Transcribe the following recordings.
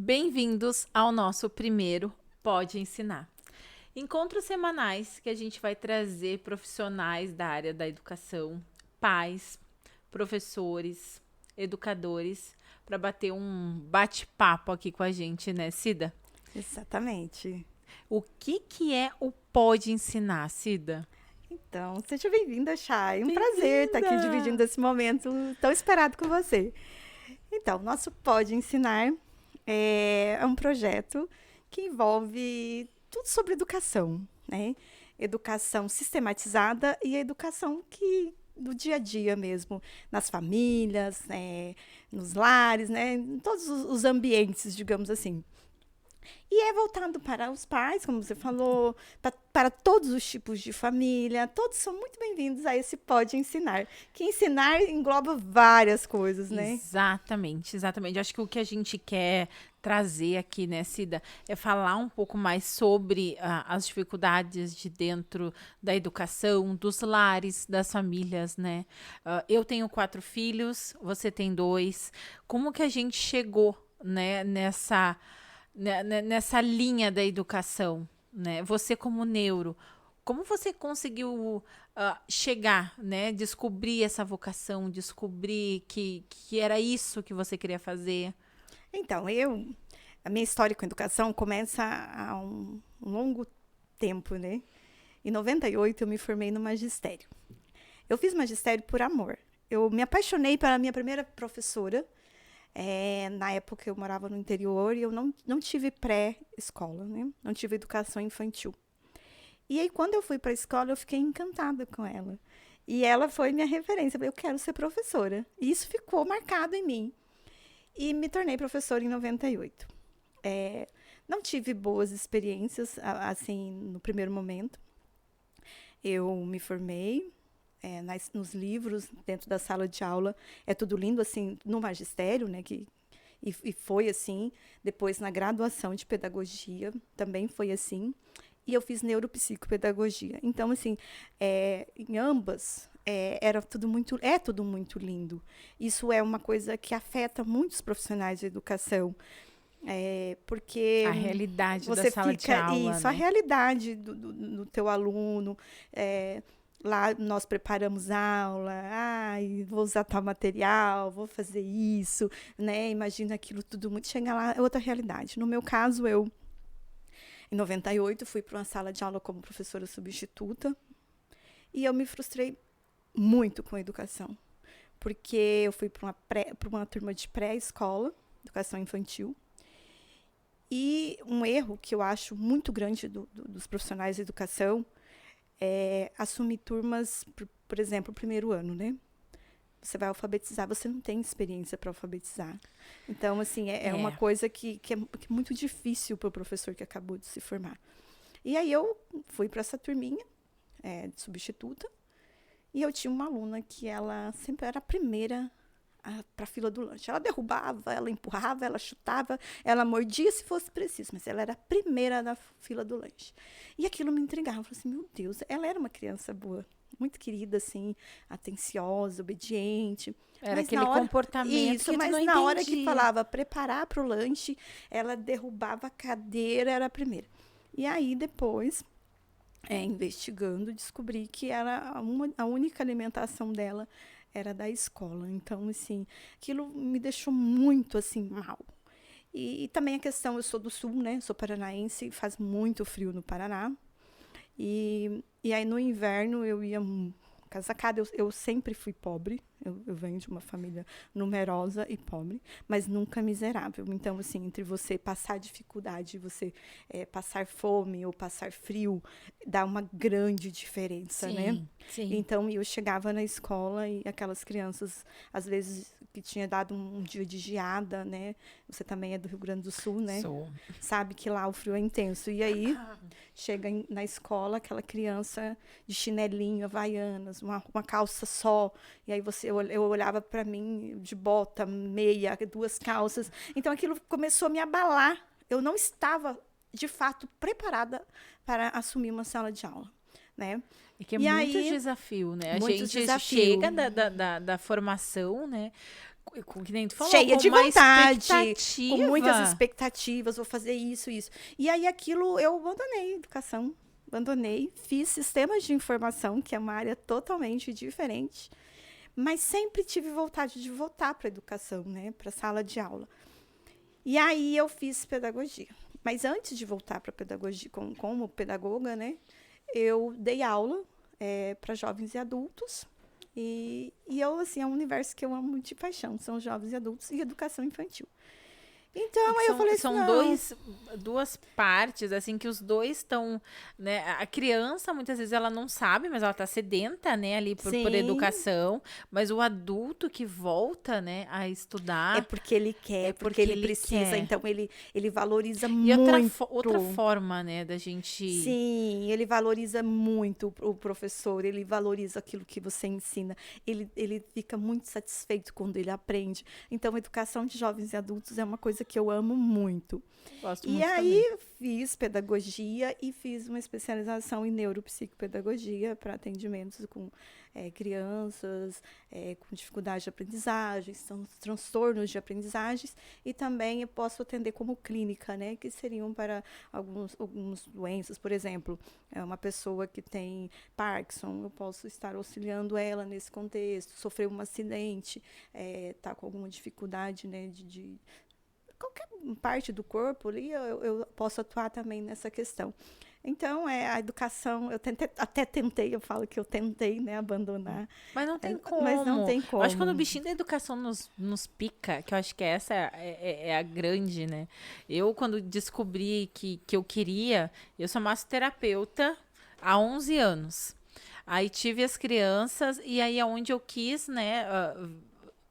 Bem-vindos ao nosso primeiro Pode Ensinar. Encontros semanais que a gente vai trazer profissionais da área da educação, pais, professores, educadores, para bater um bate-papo aqui com a gente, né, Cida? Exatamente. O que é o Pode Ensinar, Cida? Então, seja bem-vinda, Chay. Um prazer estar aqui Bem-vinda! dividindo esse momento tão esperado com você. Então, nosso Pode Ensinar é um projeto que envolve tudo sobre educação, né? Educação sistematizada e a educação que do dia a dia mesmo, nas famílias, nos lares, né? Em todos os ambientes, digamos assim. E é voltado para os pais, como você falou, para todos os tipos de família. Todos são muito bem-vindos a esse Pode Ensinar. Que ensinar engloba várias coisas, né? Exatamente, exatamente. Acho que o que a gente quer trazer aqui, né, Cida, é falar um pouco mais sobre as dificuldades de dentro da educação, dos lares, das famílias, né? Eu tenho 4 filhos, você tem 2. Como que a gente chegou, né, nessa linha da educação, né? Você como neuro, como você conseguiu chegar, né? Descobrir essa vocação, descobrir que era isso que você queria fazer? Então, a minha história com educação começa há um longo tempo, né? Em 98, eu me formei no magistério. Eu fiz magistério por amor. Eu me apaixonei pela minha primeira professora. Na época, eu morava no interior e eu não tive pré-escola, né? Não tive educação infantil. E aí, quando eu fui para a escola, eu fiquei encantada com ela. E ela foi minha referência. Eu falei, eu quero ser professora. E isso ficou marcado em mim. E me tornei professora em 98. Não tive boas experiências, assim, no primeiro momento. Eu me formei nos livros, dentro da sala de aula. É tudo lindo, assim, no magistério, né? E foi assim. Depois, na graduação de pedagogia, também foi assim. E eu fiz neuropsicopedagogia. Então, assim, em ambas, é tudo muito lindo. Isso é uma coisa que afeta muitos profissionais de educação. Porque A realidade da você sala de fica. aula, Isso, a né? realidade do teu aluno. Lá nós preparamos aula, vou usar tal material, vou fazer isso, né? Imagina aquilo tudo muito. Chega lá, é outra realidade. No meu caso, em 98, fui para uma sala de aula como professora substituta e eu me frustrei muito com a educação, porque eu fui para uma turma de pré-escola, educação infantil, e um erro que eu acho muito grande dos profissionais de educação é assumir turmas, por exemplo, o primeiro ano, né? Você vai alfabetizar, você não tem experiência para alfabetizar. Então, assim, é uma É. coisa que é muito difícil para o professor que acabou de se formar. E aí eu fui para essa turminha de substituta e eu tinha uma aluna que ela sempre era a primeira para a fila do lanche. Ela derrubava, ela empurrava, ela chutava, ela mordia se fosse preciso, mas ela era a primeira na fila do lanche. E aquilo me intrigava. Eu falei assim, meu Deus, ela era uma criança boa, muito querida, assim, atenciosa, obediente. Era Mas aquele na hora. comportamento Isso, que tu não mas na hora que entendia. falava preparar para o lanche, ela derrubava a cadeira, era a primeira. E aí, depois, investigando, descobri que era a única alimentação dela era da escola. Então, assim, aquilo me deixou muito, assim, mal. E também a questão, eu sou do sul, né? Sou paranaense, faz muito frio no Paraná. E aí no inverno eu ia casacada. Eu sempre fui pobre. Eu venho de uma família numerosa e pobre, mas nunca miserável. Então, assim, entre você passar dificuldade, você passar fome ou passar frio, dá uma grande diferença, né? Sim, sim. Então, eu chegava na escola e aquelas crianças, às vezes, que tinha dado um dia de geada, né? Você também é do Rio Grande do Sul, né? Sou. Sabe que lá o frio é intenso. E aí, chega na escola, aquela criança de chinelinho, havaianas, uma calça só. E aí eu olhava para mim de bota, meia, 2 calças. Então aquilo começou a me abalar. Eu não estava, de fato, preparada para assumir uma sala de aula, né? E que é E muito aí, desafio, né? A muitos gente desafios. chega da formação, né? que nem tu falou, cheia com de uma vontade, expectativa. com muitas expectativas, vou fazer isso, isso. E aí aquilo eu abandonei a educação, abandonei, fiz sistemas de informação, que é uma área totalmente diferente, mas sempre tive vontade de voltar para a educação, né, para a sala de aula. E aí eu fiz pedagogia. Mas antes de voltar para a pedagogia, como pedagoga, né, eu dei aula para jovens e adultos. E eu, assim, é um universo que eu amo de paixão. São jovens e adultos e educação infantil. Então, aí eu falei assim, são duas partes, assim, que os dois estão, né? A criança, muitas vezes, ela não sabe, mas ela tá sedenta, né, ali por educação. Mas o adulto que volta, né, a estudar... É porque ele quer, porque ele precisa. Quer. Então, ele valoriza e muito. outra forma, né, da gente... Sim, ele valoriza muito o professor, ele valoriza aquilo que você ensina. Ele fica muito satisfeito quando ele aprende. Então, a educação de jovens e adultos é uma coisa que eu amo muito. Gosto e muito aí, também. fiz pedagogia e fiz uma especialização em neuropsicopedagogia para atendimentos com crianças com dificuldade de aprendizagem, transtornos de aprendizagens, e também eu posso atender como clínica, né, que seriam para algumas doenças, por exemplo, uma pessoa que tem Parkinson, eu posso estar auxiliando ela nesse contexto, sofreu um acidente, está com alguma dificuldade, né, de qualquer parte do corpo ali, eu posso atuar também nessa questão. Então, a educação, até tentei, eu falo que eu tentei, né, abandonar. Mas não tem como. Mas não tem como. Eu acho que quando o bichinho da educação nos pica, que eu acho que essa é a grande, né? Eu, quando descobri que eu queria, eu sou massoterapeuta há 11 anos. Aí tive as crianças, e aí é onde eu quis, né...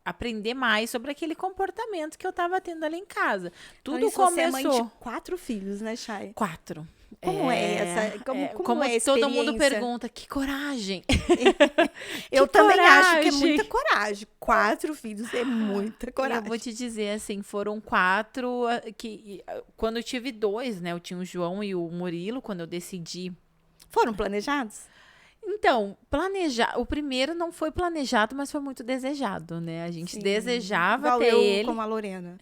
aprender mais sobre aquele comportamento que eu tava tendo ali em casa. Tudo começou... Você é mãe de 4 filhos, né, Chay? 4. Como é essa? Como é a todo mundo pergunta, que coragem. Eu também acho que é muita coragem. 4 filhos é muita coragem. Eu vou te dizer, assim, foram 4 que... Quando eu tive 2, né? Eu tinha o João e o Murilo, quando eu decidi... Foram planejados? Então, o primeiro não foi planejado, mas foi muito desejado, né? A gente desejava igual ter eu ele. Com a Lorena.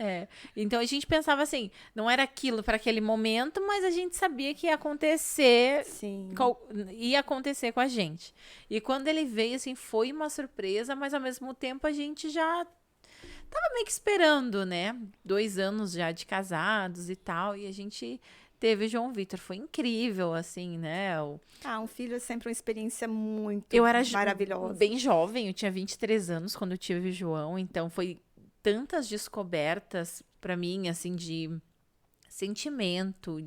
Então a gente pensava assim, não era aquilo para aquele momento, mas a gente sabia que ia acontecer, ia acontecer com a gente. E quando ele veio, assim, foi uma surpresa, mas ao mesmo tempo a gente já tava meio que esperando, né? 2 anos já de casados e tal, e a gente... teve o João Vitor, foi incrível, assim, né? Um filho é sempre uma experiência muito maravilhosa. Bem jovem, eu tinha 23 anos quando eu tive o João, então foi tantas descobertas para mim, assim, de sentimento,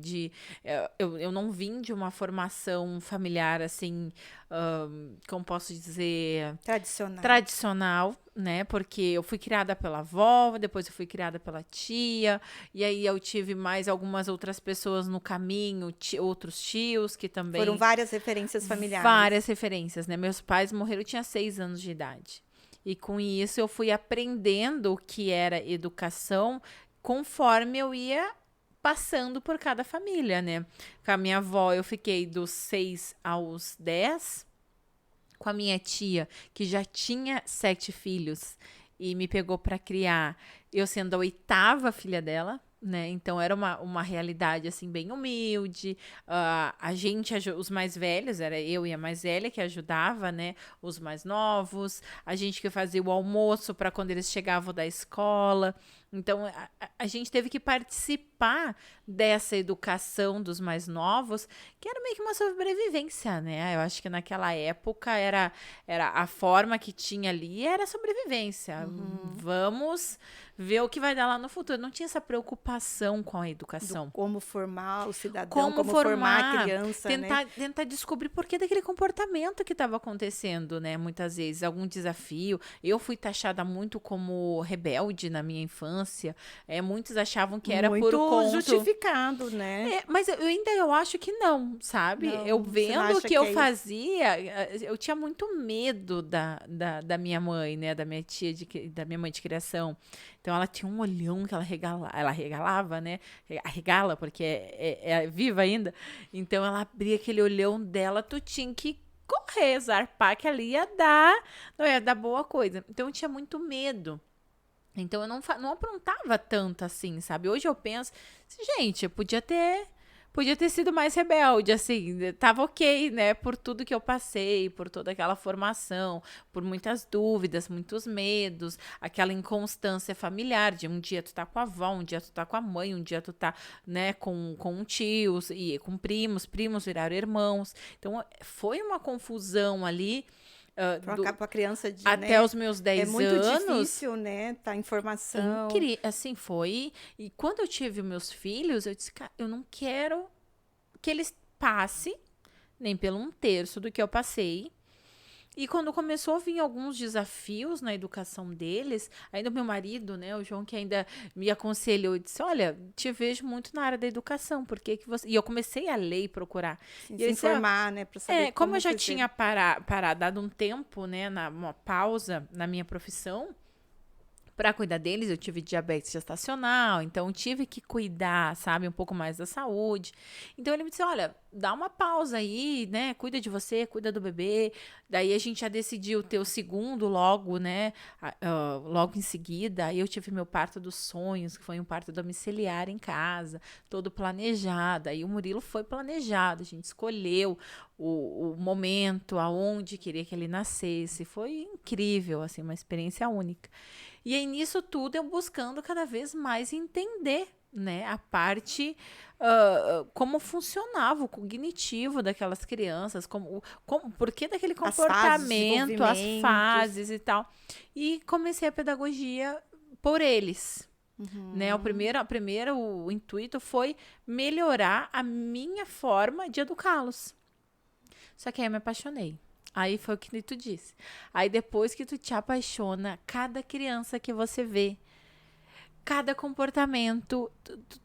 eu não vim de uma formação familiar, assim, como posso dizer... Tradicional, né? Porque eu fui criada pela avó, depois eu fui criada pela tia, e aí eu tive mais algumas outras pessoas no caminho, outros tios que também... Foram várias referências familiares. Várias referências, né? Meus pais morreram, eu tinha 6 anos de idade. E com isso eu fui aprendendo o que era educação conforme eu ia passando por cada família, né? Com a minha avó, eu fiquei dos 6 aos 10. Com a minha tia, que já tinha 7 filhos e me pegou para criar, eu sendo a 8ª filha dela, né? Então era uma realidade assim bem humilde. A gente, os mais velhos, era eu e a mais velha que ajudava, né? Os mais novos, a gente que fazia o almoço para quando eles chegavam da escola. Então a gente teve que participar dessa educação dos mais novos, que era meio que uma sobrevivência, né? Eu acho que naquela época era a forma que tinha ali, era sobrevivência. Vamos ver o que vai dar lá no futuro. Não tinha essa preocupação com a educação. Como formar o cidadão, como formar a criança, tentar descobrir por que daquele comportamento que estava acontecendo, né? Muitas vezes, algum desafio. Eu fui taxada muito como rebelde na minha infância. Muitos achavam que era por conta... justificado, né? Mas eu acho que não, sabe? Não, eu vendo o que eu fazia, eu tinha muito medo da minha mãe, né? Da minha tia, da minha mãe de criação. Então, ela tinha um olhão que ela regalava, né? Regala, porque é viva ainda. Então, ela abria aquele olhão dela, tu tinha que correr, zarpar, que ali não ia dar boa coisa. Então, eu tinha muito medo. Então, eu não aprontava tanto assim, sabe? Hoje eu penso, gente, eu podia ter sido mais rebelde, assim, tava ok, né? Por tudo que eu passei, por toda aquela formação, por muitas dúvidas, muitos medos, aquela inconstância familiar, de um dia tu tá com a avó, um dia tu tá com a mãe, um dia tu tá, né, com tios e com primos viraram irmãos. Então, foi uma confusão ali, Para a criança de, até né? os meus É 10 muito anos. difícil, né? Tá informação. Incrível, assim, foi. E quando eu tive meus filhos, eu disse, cara, eu não quero que eles passem nem pelo um terço do que eu passei. E quando começou a vir alguns desafios na educação deles, ainda o meu marido, né, o João, que ainda me aconselhou, disse, olha, te vejo muito na área da educação, por que que você... E eu comecei a ler e procurar. Assim, E se ele disse, informar, né? Para saber como eu como já fazer. tinha parado, dado um tempo, né, uma pausa na minha profissão, para cuidar deles, eu tive diabetes gestacional, então tive que cuidar, sabe, um pouco mais da saúde. Então ele me disse: olha, dá uma pausa aí, né? Cuida de você, cuida do bebê. Daí a gente já decidiu ter o segundo logo, né? Logo em seguida. Aí eu tive meu parto dos sonhos, que foi um parto domiciliar em casa, todo planejado. Aí o Murilo foi planejado, a gente escolheu o momento, aonde queria que ele nascesse. Foi incrível, assim, uma experiência única. E aí, nisso tudo, eu buscando cada vez mais entender, né, a parte, como funcionava o cognitivo daquelas crianças, por que daquele As fases, os comportamento, as desenvolvimentos. fases e tal. E comecei a pedagogia por eles. Né, o intuito foi melhorar a minha forma de educá-los. Só que aí eu me apaixonei. Aí foi o que tu disse. Aí depois que tu te apaixona, cada criança que você vê, cada comportamento,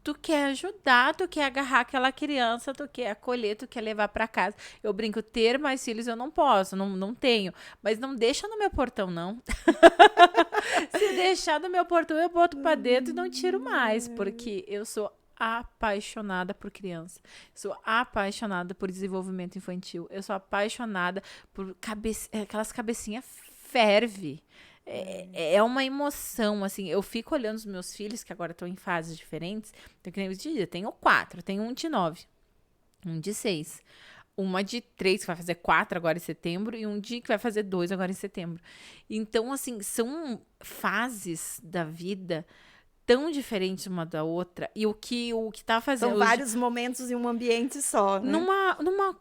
tu quer ajudar, tu quer agarrar aquela criança, tu quer acolher, tu quer levar pra casa. Eu brinco, ter mais filhos eu não posso, não tenho. Mas não deixa no meu portão, não. Se deixar no meu portão, eu boto pra dentro e não tiro mais, porque eu sou apaixonada por criança. Sou apaixonada por desenvolvimento infantil. Eu sou apaixonada por aquelas cabecinhas ferve. É uma emoção, assim. Eu fico olhando os meus filhos, que agora estão em fases diferentes. Então, que nem eu disse, eu tenho 4. Eu tenho um de 9, um de 6. Uma de 3, que vai fazer 4 agora em setembro, e um que vai fazer 2 agora em setembro. Então, assim, são fases da vida tão diferentes uma da outra. E o que tá São fazendo. vários momentos em um ambiente só, né?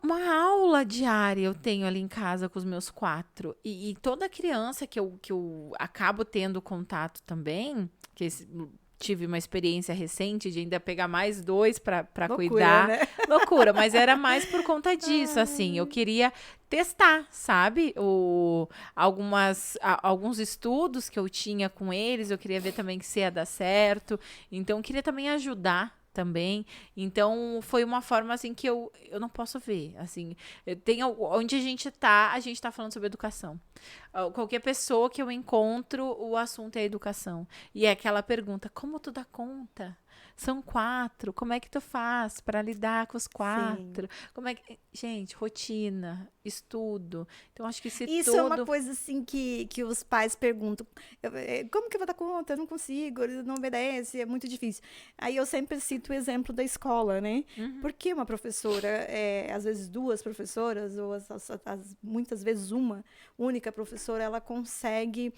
Uma aula diária eu tenho ali em casa com os meus 4. E toda criança que eu acabo tendo contato também, tive uma experiência recente de ainda pegar mais 2 para Loucura, cuidar. né? Loucura, mas era mais por conta disso, assim. Eu queria testar, sabe? Alguns estudos que eu tinha com eles, eu queria ver também que se ia dar certo. Então, eu queria também ajudar também. Então, foi uma forma, assim, que eu não posso ver, assim. Onde a gente tá falando sobre educação. Qualquer pessoa que eu encontro, o assunto é educação. E é aquela pergunta, como tu dá conta? São 4, como é que tu faz para lidar com os 4? Como é que... Gente, rotina, estudo. Então, acho que se Isso é uma coisa assim que os pais perguntam: como que eu vou dar conta? Eu não consigo, ele não obedece, é muito difícil. Aí eu sempre cito o exemplo da escola, né? Porque uma professora, às vezes 2 professoras, ou muitas vezes uma única professora, ela consegue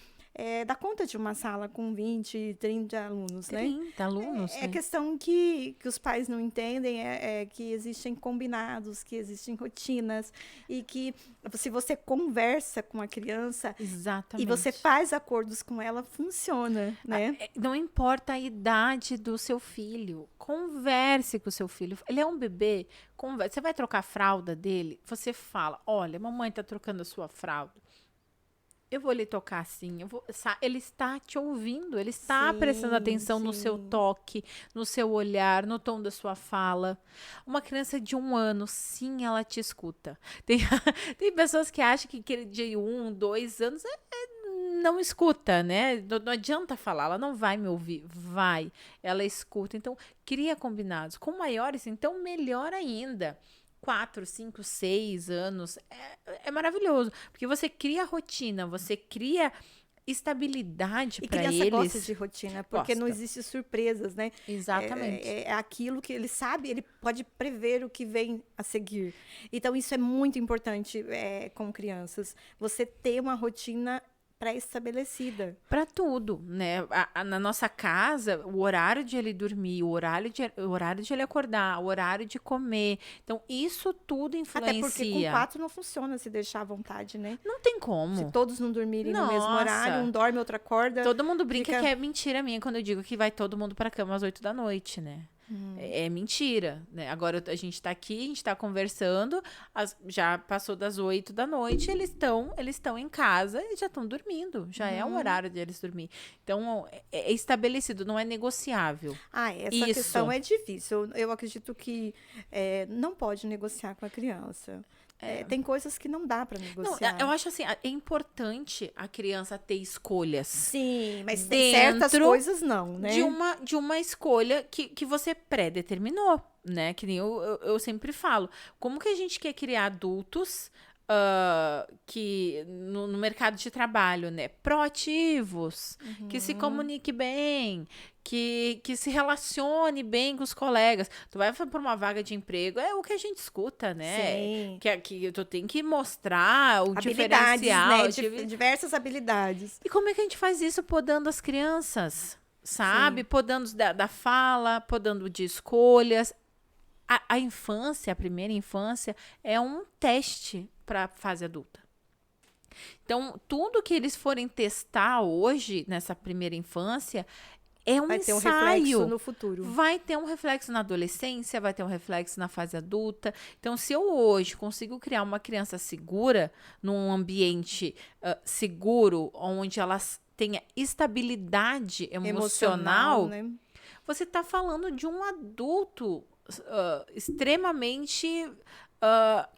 dar conta de uma sala com 20, 30 alunos, né? 30 alunos, É né? questão que os pais não entendem, que existem combinados, que existem rotinas, e que se você conversa com a criança e Exatamente. você faz acordos com ela, funciona, né? Não importa a idade do seu filho, converse com o seu filho. Ele é um bebê, converse. Você vai trocar a fralda dele, você fala, olha, mamãe tá trocando a sua fralda. Eu vou lhe tocar assim, ele está te ouvindo, ele está prestando atenção no seu toque, no seu olhar, no tom da sua fala. Uma criança de 1 ano, sim, ela te escuta. Tem pessoas que acham que de 1, 2 anos não escuta, né? Não adianta falar, ela não vai me ouvir. Vai, ela escuta. Então, cria combinados. Com maiores, então, melhor ainda. 4, 5, 6 anos, é maravilhoso, porque você cria rotina, você cria estabilidade E para criança eles. gosta de rotina, porque não Gosta. existe surpresas, né? Exatamente. É aquilo que ele sabe, ele pode prever o que vem a seguir. Então, isso é muito importante com crianças. Você ter uma rotina pré-estabelecida. Para tudo, né? Na nossa casa, o horário de ele dormir, o horário de ele acordar, o horário de comer. Então, isso tudo Até porque com influencia. 4 não funciona se deixar à vontade, né? Não tem Se como. todos não dormirem no mesmo horário, um dorme, outro acorda. Todo mundo brinca fica- que é mentira minha quando eu digo que vai todo mundo pra cama às 8 da noite, né? É mentira, né? Agora a gente tá aqui, a gente tá conversando, já passou das 8 da noite, eles estão em casa e já estão dormindo. Já é o horário deles dormir. Então, é estabelecido, não é negociável. Essa Isso. questão é difícil. Eu acredito que não pode negociar com a criança. Tem coisas que não dá para Não, negociar. eu acho assim, é importante a criança ter escolhas. Sim, mas tem certas Dentro coisas não, né? de uma escolha que você pré-determinou, né? Que nem eu sempre falo. Como que a gente quer criar adultos que no mercado de trabalho, né? Proativos, que se comunique bem, que se relacione bem com os colegas. Tu vai para uma vaga de emprego, é o que a gente escuta, né? Sim. Que tu tem que mostrar o Habilidades, diferencial. né? Diversas habilidades. E como é que a gente faz isso podando as crianças? Sabe? Podando da fala, podando de escolhas. A infância, a primeira infância, é um teste para a fase adulta. Então, tudo que eles forem testar hoje, nessa primeira infância, é um Vai ter um ensaio. reflexo no futuro. Vai ter um reflexo na adolescência, vai ter um reflexo na fase adulta. Então, se eu hoje consigo criar uma criança segura, num ambiente seguro, onde ela tenha estabilidade emocional, né? você está falando de um adulto extremamente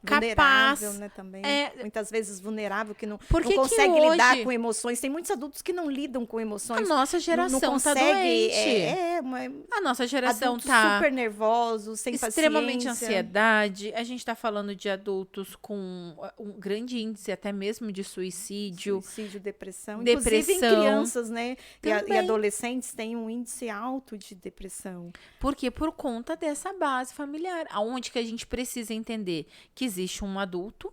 capaz. Vulnerável, né, também. É, Muitas vezes vulnerável, que não Por que consegue que lidar hoje com emoções. Tem muitos adultos que não lidam com a emoções. nossa geração não tá consegue. doente. A nossa geração Adultos tá super nervosos, sem extremamente paciência. ansiedade. A gente tá falando de adultos com um grande índice até mesmo de suicídio. Suicídio, depressão. Depressão. Inclusive em crianças, né? E Também. adolescentes têm um índice alto de depressão. Porque por conta dessa base familiar, aonde que a gente precisa entender que existe um adulto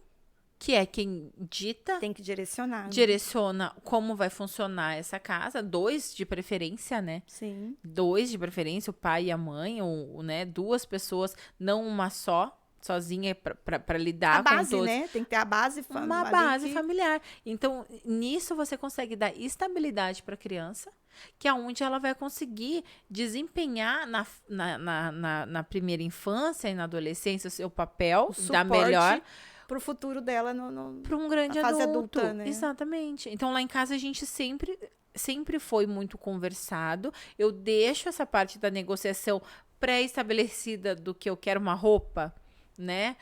que é quem dita, Tem que direcionar. né? direciona como vai funcionar essa casa, 2 de preferência, né? Sim. 2 de preferência, o pai e a mãe, ou, né, 2 pessoas, não uma só, sozinha para lidar A base, com todos. né? Tem que ter a base Uma ali base que- familiar. Então, nisso você consegue dar estabilidade para a criança, que é onde ela vai conseguir desempenhar na primeira infância e na adolescência o seu papel o da suporte melhor pro futuro dela para um grande na fase adulto. adulta, né? Exatamente. Então, lá em casa, a gente sempre foi muito conversado. Eu deixo essa parte da negociação pré-estabelecida do que eu quero uma roupa, né?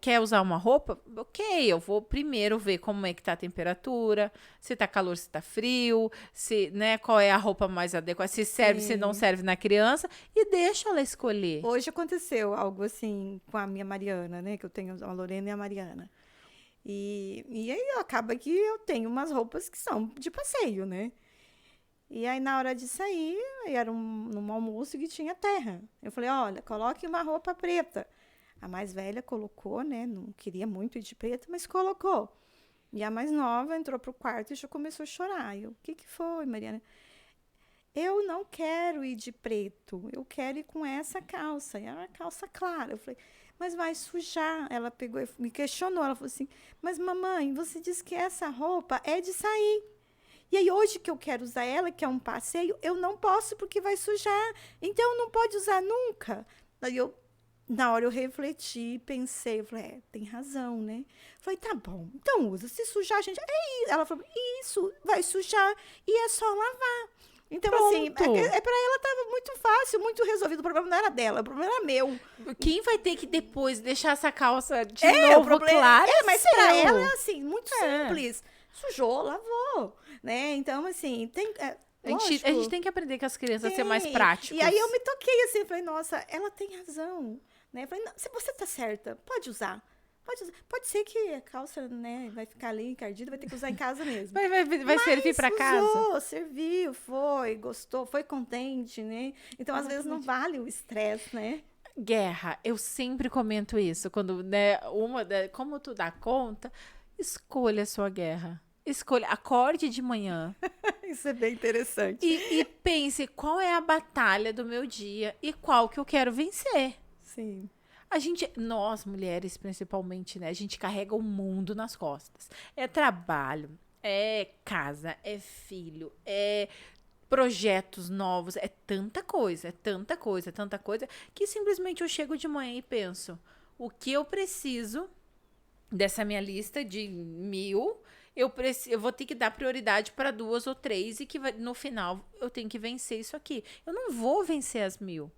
Quer usar uma roupa? Ok, eu vou primeiro ver como é que tá a temperatura, se tá calor, se tá frio, se, né, qual é a roupa mais adequada, se serve, se não serve na criança, e deixa ela escolher. Hoje aconteceu algo assim com a minha Mariana, né? Que eu tenho a Lorena e a Mariana. E aí acaba que eu tenho umas roupas que são de passeio, né? E aí, na hora de sair, aí era num almoço que tinha terra. Eu falei, olha, coloque uma roupa preta. A mais velha colocou, né? Não queria muito ir de preto, mas colocou. E a mais nova entrou pro quarto e já começou a chorar. Eu, o que foi, Mariana? Eu não quero ir de preto. Eu quero ir com essa calça. E era uma calça clara. Eu falei, mas vai sujar. Ela pegou e me questionou. Ela falou assim, mas mamãe, você disse que essa roupa é de sair. E aí, hoje que eu quero usar ela, que é um passeio, eu não posso porque vai sujar. Então, não pode usar nunca. Daí na hora eu refleti, pensei, eu falei, tem razão, né? Falei, tá bom, então usa. Se sujar, a gente... Ela falou, isso, vai sujar e é só lavar. Então, assim, pra ela tava muito fácil, muito resolvido. O problema não era dela, o problema era meu. Quem vai ter que depois deixar essa calça de o novo problema, clara? mas seu. pra ela é assim, muito simples. Sujou, lavou, né? Então, assim, A gente tem que aprender com as crianças a ser mais práticos. E aí eu me toquei assim, falei, nossa, ela tem razão. Né? Eu falei, não, se você tá certa, pode usar. Pode ser que a calça, né, vai ficar ali encardida, vai ter que usar em casa mesmo. Vai servir para casa? Usou, serviu, foi, gostou, foi contente, né? Então, às vezes, não vale o estresse, né? Guerra, eu sempre comento isso, quando, né, como tu dá conta, escolha a sua guerra. Escolha, acorde de manhã. Isso é bem interessante. E pense qual é a batalha do meu dia e qual que eu quero vencer. Sim. Nós mulheres principalmente, né? A gente carrega o mundo nas costas. É trabalho, é casa, é filho, é projetos novos, é tanta coisa, que simplesmente eu chego de manhã e penso, o que eu preciso dessa minha lista de 1000, eu vou ter que dar prioridade para 2 ou 3 e que no final eu tenho que vencer isso aqui. Eu não vou vencer as 1000.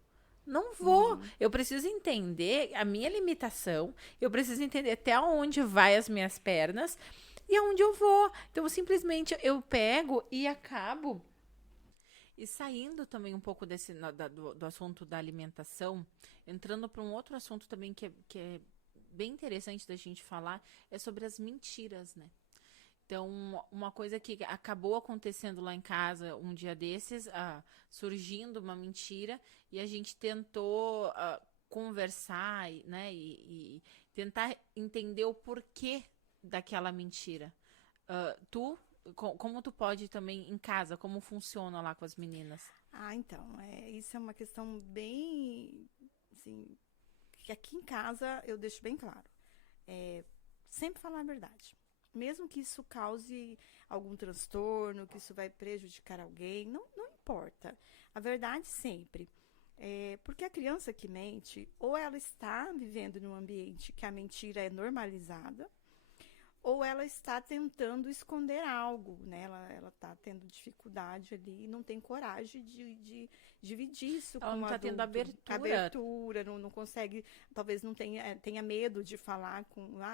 Não vou. Eu preciso entender a minha limitação. Eu preciso entender até onde vai as minhas pernas e aonde eu vou. Então, simplesmente eu pego e acabo. E saindo também um pouco do assunto da alimentação, entrando para um outro assunto também que é bem interessante da gente falar, é sobre as mentiras, né? Então, uma coisa que acabou acontecendo lá em casa um dia desses, surgindo uma mentira, e a gente tentou conversar, né, e tentar entender o porquê daquela mentira. Como tu pode também em casa, como funciona lá com as meninas? Então, isso é uma questão bem, assim, que aqui em casa eu deixo bem claro. Sempre falar a verdade. Mesmo que isso cause algum transtorno, que isso vai prejudicar alguém, não importa. A verdade sempre. Porque a criança que mente, ou ela está vivendo num ambiente que a mentira é normalizada, ou ela está tentando esconder algo, né? Ela está tendo dificuldade ali e não tem coragem de dividir isso ela com o não está adulto. tendo Abertura, não consegue, talvez não tenha medo de falar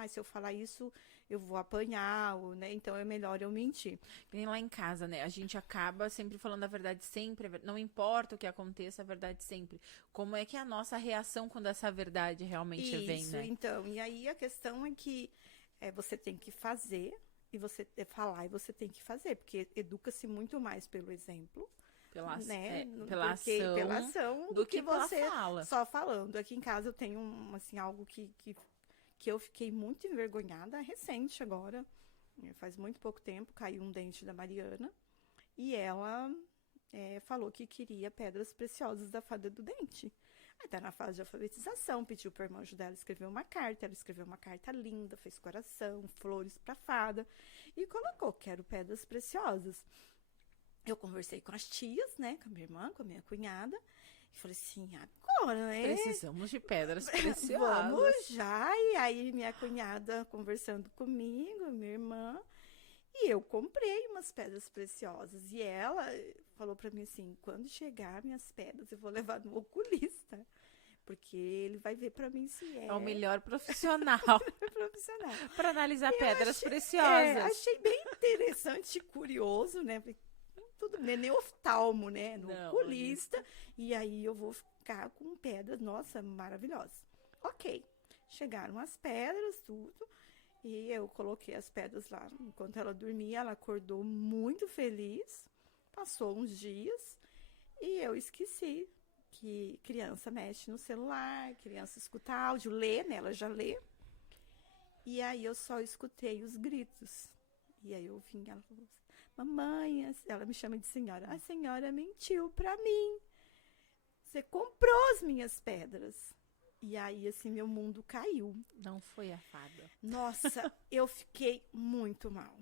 se eu falar isso, eu vou apanhar, né? Então é melhor eu mentir. Nem lá em casa, né? A gente acaba sempre falando a verdade sempre, não importa o que aconteça, a verdade sempre. Como é que é a nossa reação quando essa verdade realmente vem, né? Então, e aí a questão é que você tem que fazer, e você falar, e você tem que fazer, porque educa-se muito mais pelo exemplo, pela ação do que você pela fala. só falando. Aqui em casa eu tenho algo que eu fiquei muito envergonhada, recente agora, faz muito pouco tempo, caiu um dente da Mariana, e ela falou que queria pedras preciosas da fada do dente. Aí tá na fase de alfabetização, pediu pro irmão dela escrever uma carta, ela escreveu uma carta linda, fez coração, flores pra fada, e colocou, quero pedras preciosas. Eu conversei com as tias, né, com a minha irmã, com a minha cunhada, e falei assim, agora, né? Precisamos de pedras preciosas. Vamos já, e aí minha cunhada conversando comigo, minha irmã, e eu comprei umas pedras preciosas. E ela falou pra mim assim, quando chegar minhas pedras, eu vou levar no oculista. Porque ele vai ver pra mim se é o melhor profissional. Para analisar pedras preciosas. Achei bem interessante e curioso, né? Tudo bem, nem oftalmo, né? No oculista. E aí eu vou ficar com pedras, nossa, maravilhosas. Ok. Chegaram as pedras, tudo. E eu coloquei as pedras lá. Enquanto ela dormia, ela acordou muito feliz. Passou uns dias e eu esqueci que criança mexe no celular, criança escuta áudio, lê, né? Ela já lê. E aí eu só escutei os gritos. E aí eu vim, ela falou assim, mamãe, ela me chama de senhora. A senhora mentiu pra mim. Você comprou as minhas pedras. E aí, assim, meu mundo caiu. Não foi a fada. Nossa, eu fiquei muito mal.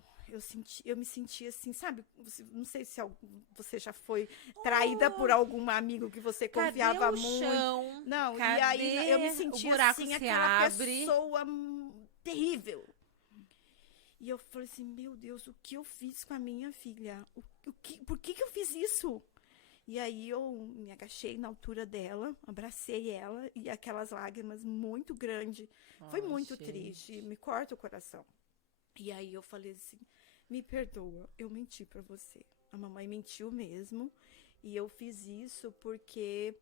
Eu me senti assim, sabe? Não sei se você já foi traída por algum amigo que você confiava muito. Chão? Não, e aí eu me senti assim, aquela pessoa terrível. E eu falei assim, meu Deus, o que eu fiz com a minha filha? Por que eu fiz isso? E aí eu me agachei na altura dela, abracei ela e aquelas lágrimas muito grandes. Foi muito triste, me corta o coração. E aí eu falei assim, me perdoa, eu menti pra você. A mamãe mentiu mesmo e eu fiz isso porque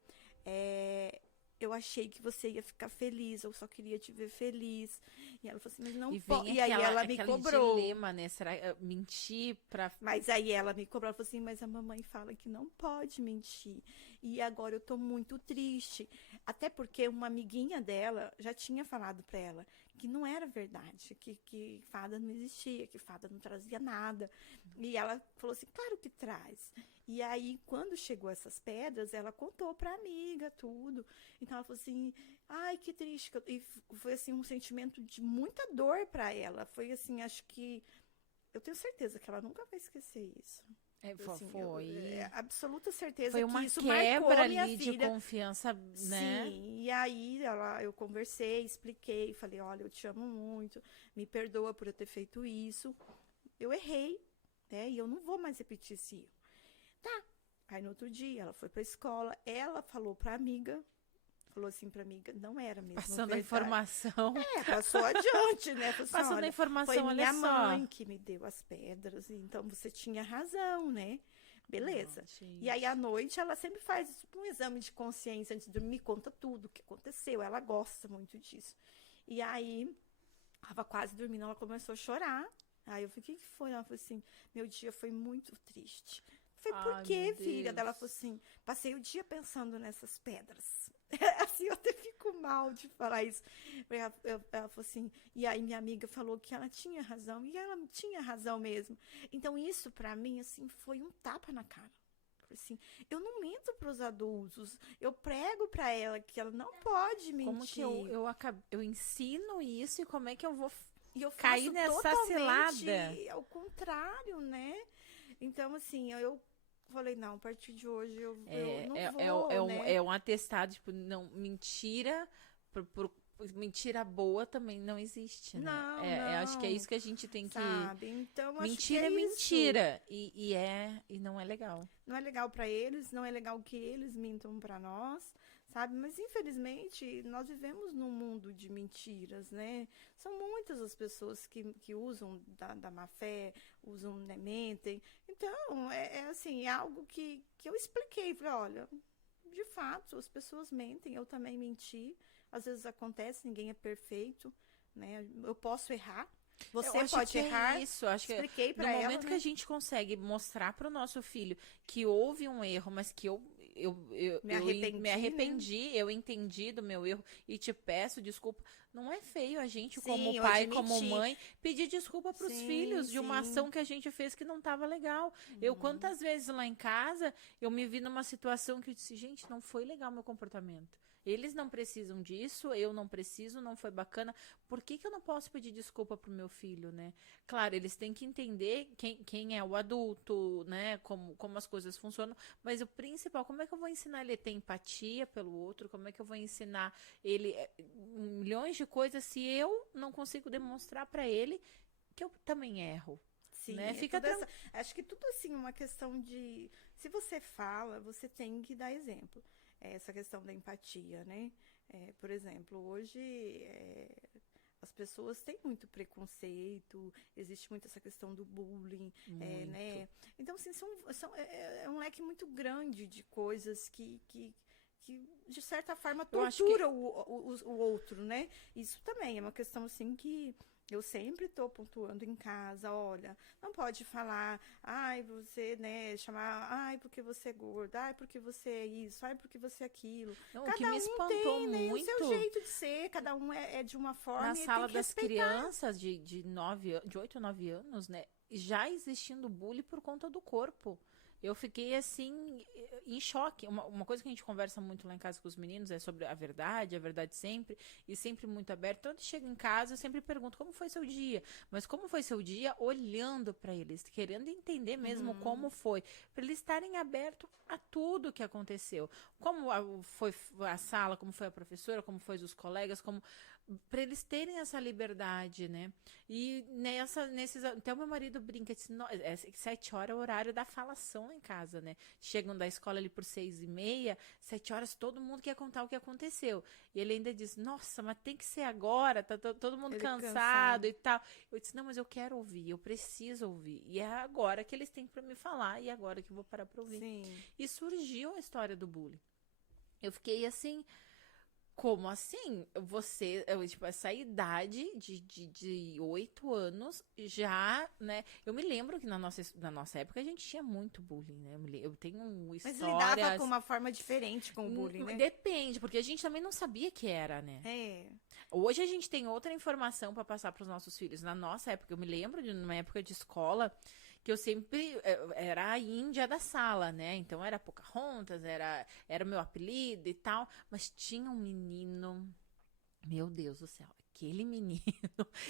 eu achei que você ia ficar feliz, eu só queria te ver feliz. E ela falou assim, mas não E pode. vem E aí ela me aquele cobrou. dilema, né? Será mentir pra... Mas aí ela me cobrou, ela falou assim, mas a mamãe fala que não pode mentir. E agora eu tô muito triste. Até porque uma amiguinha dela já tinha falado pra ela que não era verdade, que fada não existia, que fada não trazia nada. E ela falou assim, claro que traz. E aí, quando chegou essas pedras, ela contou pra amiga tudo. Então ela falou assim, ai, que triste. E foi assim um sentimento de muita dor pra ela. Foi assim, acho que eu tenho certeza que ela nunca vai esquecer isso. Assim, absoluta certeza foi que uma isso marcou quebra a minha ali de vida. confiança, né? Sim, e aí eu conversei, expliquei, falei, olha, eu te amo muito, me perdoa por eu ter feito isso. Eu errei, né? E eu não vou mais repetir esse erro. Tá. Aí no outro dia ela foi pra escola, ela falou pra amiga, falou assim pra amiga, não era mesmo Passando a verdade. informação. Passou adiante, né? Falou assim, Passando a olha, informação, foi olha minha só. mãe que me deu as pedras, então você tinha razão, né? Beleza. E aí, à noite, ela sempre faz um exame de consciência antes de dormir, me conta tudo o que aconteceu. Ela gosta muito disso. E aí, estava quase dormindo, ela começou a chorar. Aí eu falei, o que foi? Ela falou assim, meu dia foi muito triste. Eu falei, por quê, filha? Daí ela falou assim, passei o dia pensando nessas pedras. Assim, eu até fico mal de falar isso. Ela falou assim, e aí minha amiga falou que ela tinha razão, e ela tinha razão mesmo. Então, isso pra mim, assim, foi um tapa na cara. Assim, eu não minto para os adultos, eu prego para ela que ela não pode mentir. Como que eu ensino isso e como é que eu vou e eu cair nessa cilada? Ao contrário, né? Então, assim, eu falei, não, a partir de hoje eu não vou, né? É um atestado, tipo, não, mentira, mentira boa também não existe, né? Não, acho que é isso que a gente tem que... Sabe? Então, acho mentira que é mentira. Isso. E não é legal. Não é legal para eles, não é legal que eles mintam para nós, sabe? Mas infelizmente nós vivemos num mundo de mentiras, né? São muitas as pessoas que usam da má fé, usam, né, mentem. Então, assim, é algo que eu expliquei. Falei, olha, de fato, as pessoas mentem, eu também menti. Às vezes acontece, ninguém é perfeito, né? Eu posso errar. Você pode errar. Isso, acho expliquei que para ela, no momento né? que a gente consegue mostrar para o nosso filho que houve um erro, mas que eu me arrependi, né? eu entendi do meu erro e te peço desculpa. Não é feio a gente, Sim, como pai, como mãe, pedir desculpa para os filhos de uma ação que a gente fez que não estava legal. Eu, quantas vezes lá em casa, eu me vi numa situação que eu disse, gente, não foi legal meu comportamento. Eles não precisam disso, eu não preciso, não foi bacana. Por que eu não posso pedir desculpa pro meu filho, né? Claro, eles têm que entender quem é o adulto, né? Como as coisas funcionam. Mas o principal, como é que eu vou ensinar ele a ter empatia pelo outro? Como é que eu vou ensinar ele milhões de coisas se eu não consigo demonstrar para ele que eu também erro? Sim, né? Fica acho que tudo assim, uma questão de... Se você fala, você tem que dar exemplo. Essa questão da empatia, né? Por exemplo, hoje as pessoas têm muito preconceito, existe muito essa questão do bullying, né? Então, assim, é um leque muito grande de coisas que de certa forma, tortura o outro, né? Isso também é uma questão, assim, que... Eu sempre estou pontuando em casa, olha, não pode falar, ai, você, né, chamar, ai, porque você é gorda, ai, porque você é isso, ai, porque você é aquilo. Não, cada o que me espantou tem, né, muito, o seu jeito de ser, cada um é de uma forma. Na sala das respeitar. crianças de 8 a 9 anos, né, já existindo bullying por conta do corpo. Eu fiquei, assim, em choque. Uma coisa que a gente conversa muito lá em casa com os meninos é sobre a verdade sempre, e sempre muito aberto. Então, eles chegam em casa, eu sempre pergunto, como foi seu dia? Mas como foi seu dia olhando para eles, querendo entender mesmo como foi, para eles estarem abertos a tudo que aconteceu. Como foi a sala, como foi a professora, como foi os colegas, para eles terem essa liberdade, né? E até o meu marido brinca, disse, 7 horas é o horário da falação em casa, né? Chegam da escola ali por 6h30, 7 horas todo mundo quer contar o que aconteceu. E ele ainda diz, nossa, mas tem que ser agora, tá todo mundo cansado e tal. Eu disse, não, mas eu quero ouvir, eu preciso ouvir. E é agora que eles têm para me falar, e é agora que eu vou parar para ouvir. Sim. E surgiu a história do bullying. Eu fiquei assim... Como assim? Tipo, essa idade de 8 anos já, né? Eu me lembro que na nossa época a gente tinha muito bullying, né? Eu tenho Mas lidava com histórias. uma forma diferente com o bullying, né? Depende, porque a gente também não sabia que era, né? É. Hoje a gente tem outra informação para passar para os nossos filhos. Na nossa época, eu me lembro de uma época de escola que eu sempre era a índia da sala, né? Então era Pocahontas, era o meu apelido e tal. Mas tinha um menino, meu Deus do céu, aquele menino.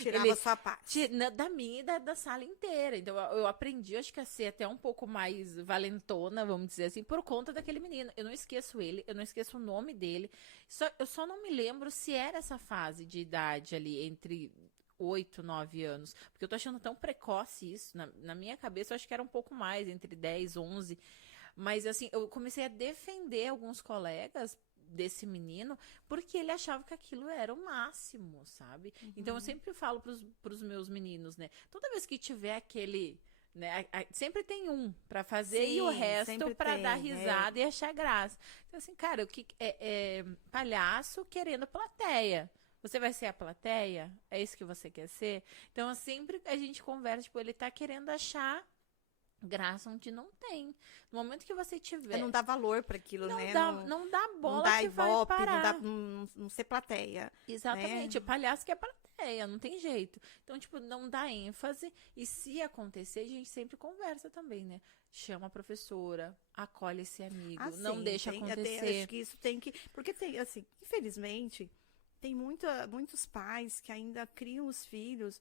Tirava sua paz. Da minha e da sala inteira. Então eu aprendi, acho que a ser até um pouco mais valentona, vamos dizer assim, por conta daquele menino. Eu não esqueço ele, eu não esqueço o nome dele. Eu só não me lembro se era essa fase de idade ali, entre 8, 9 anos. Porque eu tô achando tão precoce isso. Na minha cabeça, eu acho que era um pouco mais, entre 10, 11. Mas, assim, eu comecei a defender alguns colegas desse menino, porque ele achava que aquilo era o máximo, sabe? Então, eu sempre falo pros meus meninos, né? Toda vez que tiver aquele... Né? Sempre tem um pra fazer e o Sim, resto sempre pra tem, dar risada e achar graça. Então, assim, cara, o que é palhaço querendo plateia. Você vai ser a plateia? É isso que você quer ser? Então, sempre a gente conversa, tipo, ele tá querendo achar graça onde não tem. No momento que você tiver... Não dá valor para aquilo, né? Não dá bola não dá que vai ibope, parar. não ser plateia. Exatamente, Né? o palhaço que é plateia, não tem jeito. Então, tipo, não dá ênfase. E se acontecer, a gente sempre conversa também, né? Chama a professora, acolhe esse amigo, não Sim, deixa acontecer. Acho que isso tem que... Porque tem, assim, infelizmente, tem muitos pais que ainda criam os filhos,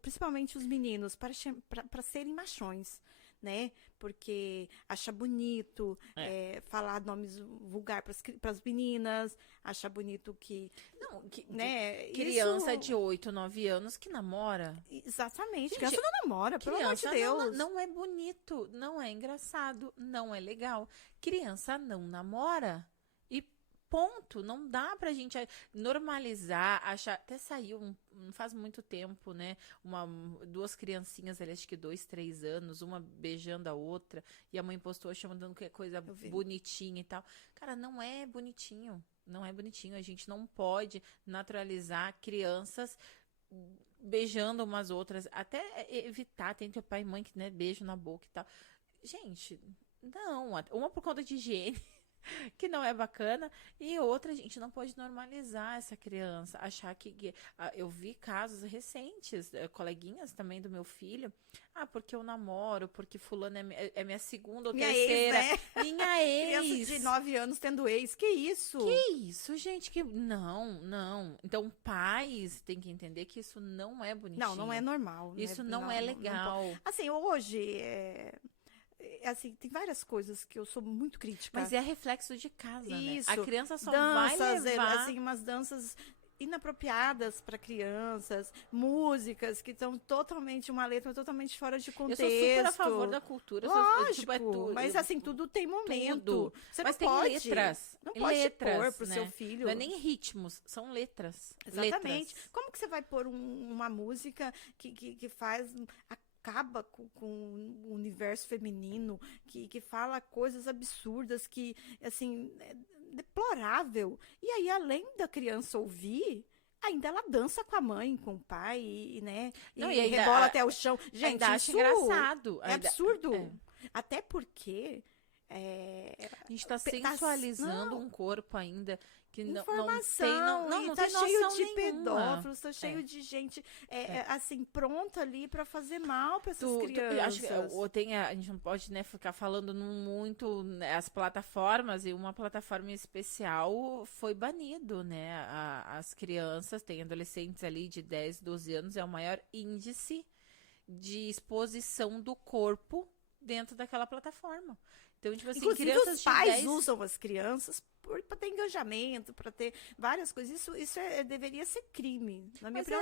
principalmente os meninos, para serem machões, né? Porque acha bonito falar nomes vulgar para as meninas, acha bonito que... Não, né? criança Isso... de 8, 9 anos que namora. Exatamente. Gente, Criança não namora, pelo amor de Criança Deus. não é bonito, não é engraçado, não é legal. Criança não namora. E ponto. Não dá pra gente normalizar, achar. Até saiu, não faz muito tempo, né? Duas criancinhas ali, acho que 2, 3 anos, uma beijando a outra, e a mãe postou chamando que é coisa bonitinha e tal. Cara, não é bonitinho. Não é bonitinho. A gente não pode naturalizar crianças beijando umas outras, até evitar, tem teu pai e mãe que, né, beijo na boca e tal. Gente, não, uma por conta de higiene, que não é bacana, e outra, a gente não pode normalizar essa criança, achar que eu vi casos recentes, coleguinhas também do meu filho, porque eu namoro, porque fulano é minha segunda ou terceira, ex, né? minha ex. Criança de 9 anos tendo ex, que isso? Que isso, gente, não. Então, pais têm que entender que isso não é bonitinho. Não é normal. Isso não é legal. Assim, hoje, assim, tem várias coisas que eu sou muito crítica. Mas é reflexo de casa, isso, né? A criança só danças, vai levar... assim, umas danças inapropriadas para crianças, músicas que estão totalmente, uma letra totalmente fora de contexto. Eu sou super a favor da cultura. Lógico, mas assim, tudo tem momento. Tudo. Você mas não pode, letras. Não pode letras, pôr pro né? seu filho. Não é nem ritmos, são letras. Exatamente. Letras. Como que você vai pôr uma música que faz... acaba com o universo feminino, que fala coisas absurdas, que, assim, é deplorável. E aí, além da criança ouvir, ainda ela dança com a mãe, com o pai, né? E ainda, rebola até o chão. Gente, ainda acho isso engraçado. É absurdo. Até porque... a gente está sensualizando um corpo ainda que informação, não tá tem cheio noção de nenhuma. pedófilos, tá cheio de gente assim, pronta ali para fazer mal para essas crianças. Acho que a gente não pode, né, ficar falando muito, né, as plataformas, e uma plataforma em especial foi banido, né? As crianças, tem adolescentes ali de 10, 12 anos, é o maior índice de exposição do corpo dentro daquela plataforma. Então, tipo assim, inclusive, crianças os pais de 10... usam as crianças para ter engajamento, para ter várias coisas. Isso deveria ser crime, na minha opinião.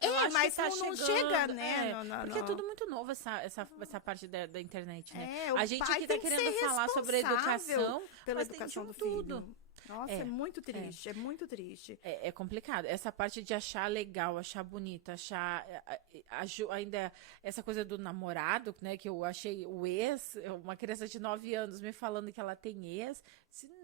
Eu acho mas que tá não chegando, chega, né? Porque é tudo muito novo, essa parte da internet, né? O a gente pai aqui tá tem que querendo ser falar sobre a educação, pela mas educação tem do de tudo. filho. Nossa, é muito triste, é muito triste. É complicado. Essa parte de achar legal, achar bonito, achar ainda essa coisa do namorado, né? Que eu achei o ex, uma criança de 9 anos me falando que ela tem ex.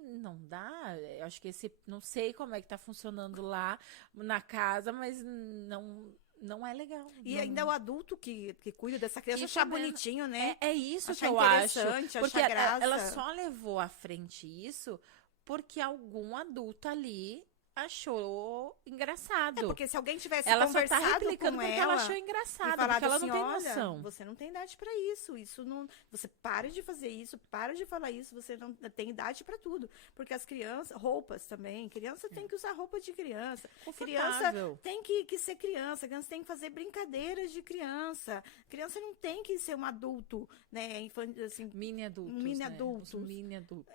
Não dá. Eu acho que não sei como é que tá funcionando lá na casa, mas não é legal. E não... ainda o adulto que cuida dessa criança E achar também bonitinho, né? É isso achar que eu acho. interessante, Porque achar graça. ela só levou à frente isso porque algum adulto ali achou engraçado. É porque se alguém tivesse Ela só tá conversado replicando com porque ela ela achou e engraçado, falado porque ela assim, não tem olha, noção. você não tem idade para isso não, você para de fazer isso, para de falar isso, você não tem idade para tudo, porque as crianças, roupas também, criança tem que usar roupa de criança, criança tem que ser criança tem que fazer brincadeiras de criança não tem que ser um adulto, né, assim, mini adultos, mini adultos.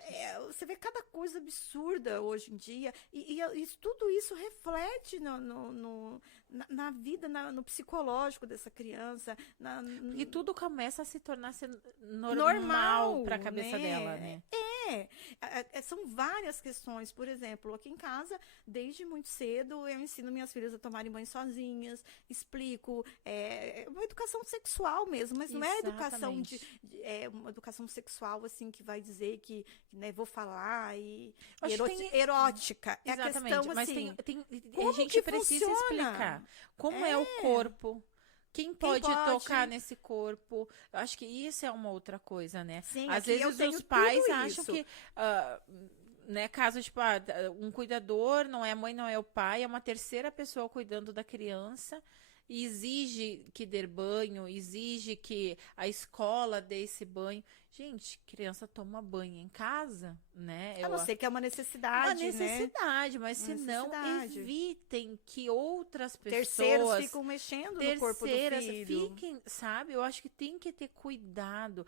Você vê cada coisa absurda hoje em dia e tudo isso reflete na vida, no psicológico dessa criança. E tudo começa a se tornar normal para a cabeça dela, né? São várias questões. Por exemplo, aqui em casa, desde muito cedo, eu ensino minhas filhas a tomarem banho sozinhas, explico. Uma educação sexual mesmo, mas não é educação uma educação sexual, assim, que vai dizer que né, vou falar erótica. Exatamente, a questão, mas assim, a gente precisa explicar como é o corpo. Quem pode tocar nesse corpo? Eu acho que isso é uma outra coisa, né? Sim, às vezes os pais acham que, né, caso tipo, um cuidador, não é a mãe, não é o pai, é uma terceira pessoa cuidando da criança e exige que dê banho, exige que a escola dê esse banho. Gente, criança toma banho em casa, né? A não ser que é uma necessidade, mas se não, evitem que outras pessoas... Terceiros ficam mexendo no corpo do filho. Sabe? Eu acho que tem que ter cuidado.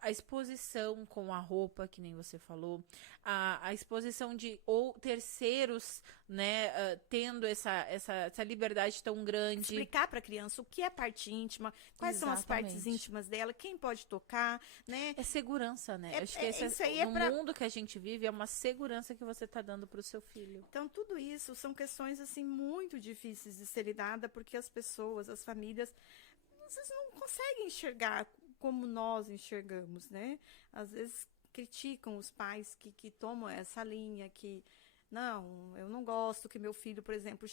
A exposição com a roupa, que nem você falou, a exposição de terceiros, né, tendo essa liberdade tão grande. Explicar para a criança o que é parte íntima, quais são as partes íntimas dela, quem pode tocar, né? É segurança, né? Acho que no mundo que a gente vive, é uma segurança que você está dando para o seu filho. Então, tudo isso são questões, assim, muito difíceis de ser lidada, porque as pessoas, as famílias, às vezes não conseguem enxergar como nós enxergamos, né? Às vezes criticam os pais que tomam essa linha, que não, eu não gosto que meu filho, por exemplo,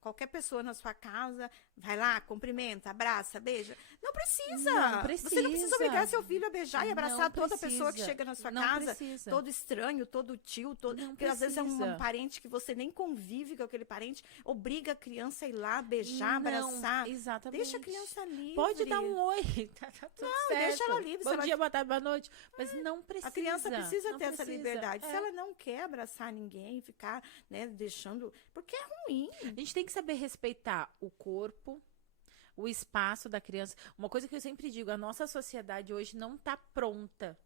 qualquer pessoa na sua casa, vai lá, cumprimenta, abraça, beija. Não precisa. Você não precisa obrigar seu filho a beijar e abraçar toda pessoa que chega na sua casa. Todo estranho, todo tio, porque às vezes é um parente que você nem convive com aquele parente, obriga a criança a ir lá, beijar, abraçar. Exatamente. Deixa a criança livre. Pode dar um oi, tá tudo certo. Deixa ela livre. Bom dia, boa tarde, boa noite. Mas não precisa. A criança precisa ter essa liberdade. Se ela não quer abraçar ninguém, ficar, né, deixando... Porque é ruim. A gente tem que saber respeitar o corpo, o espaço da criança. Uma coisa que eu sempre digo, a nossa sociedade hoje não está pronta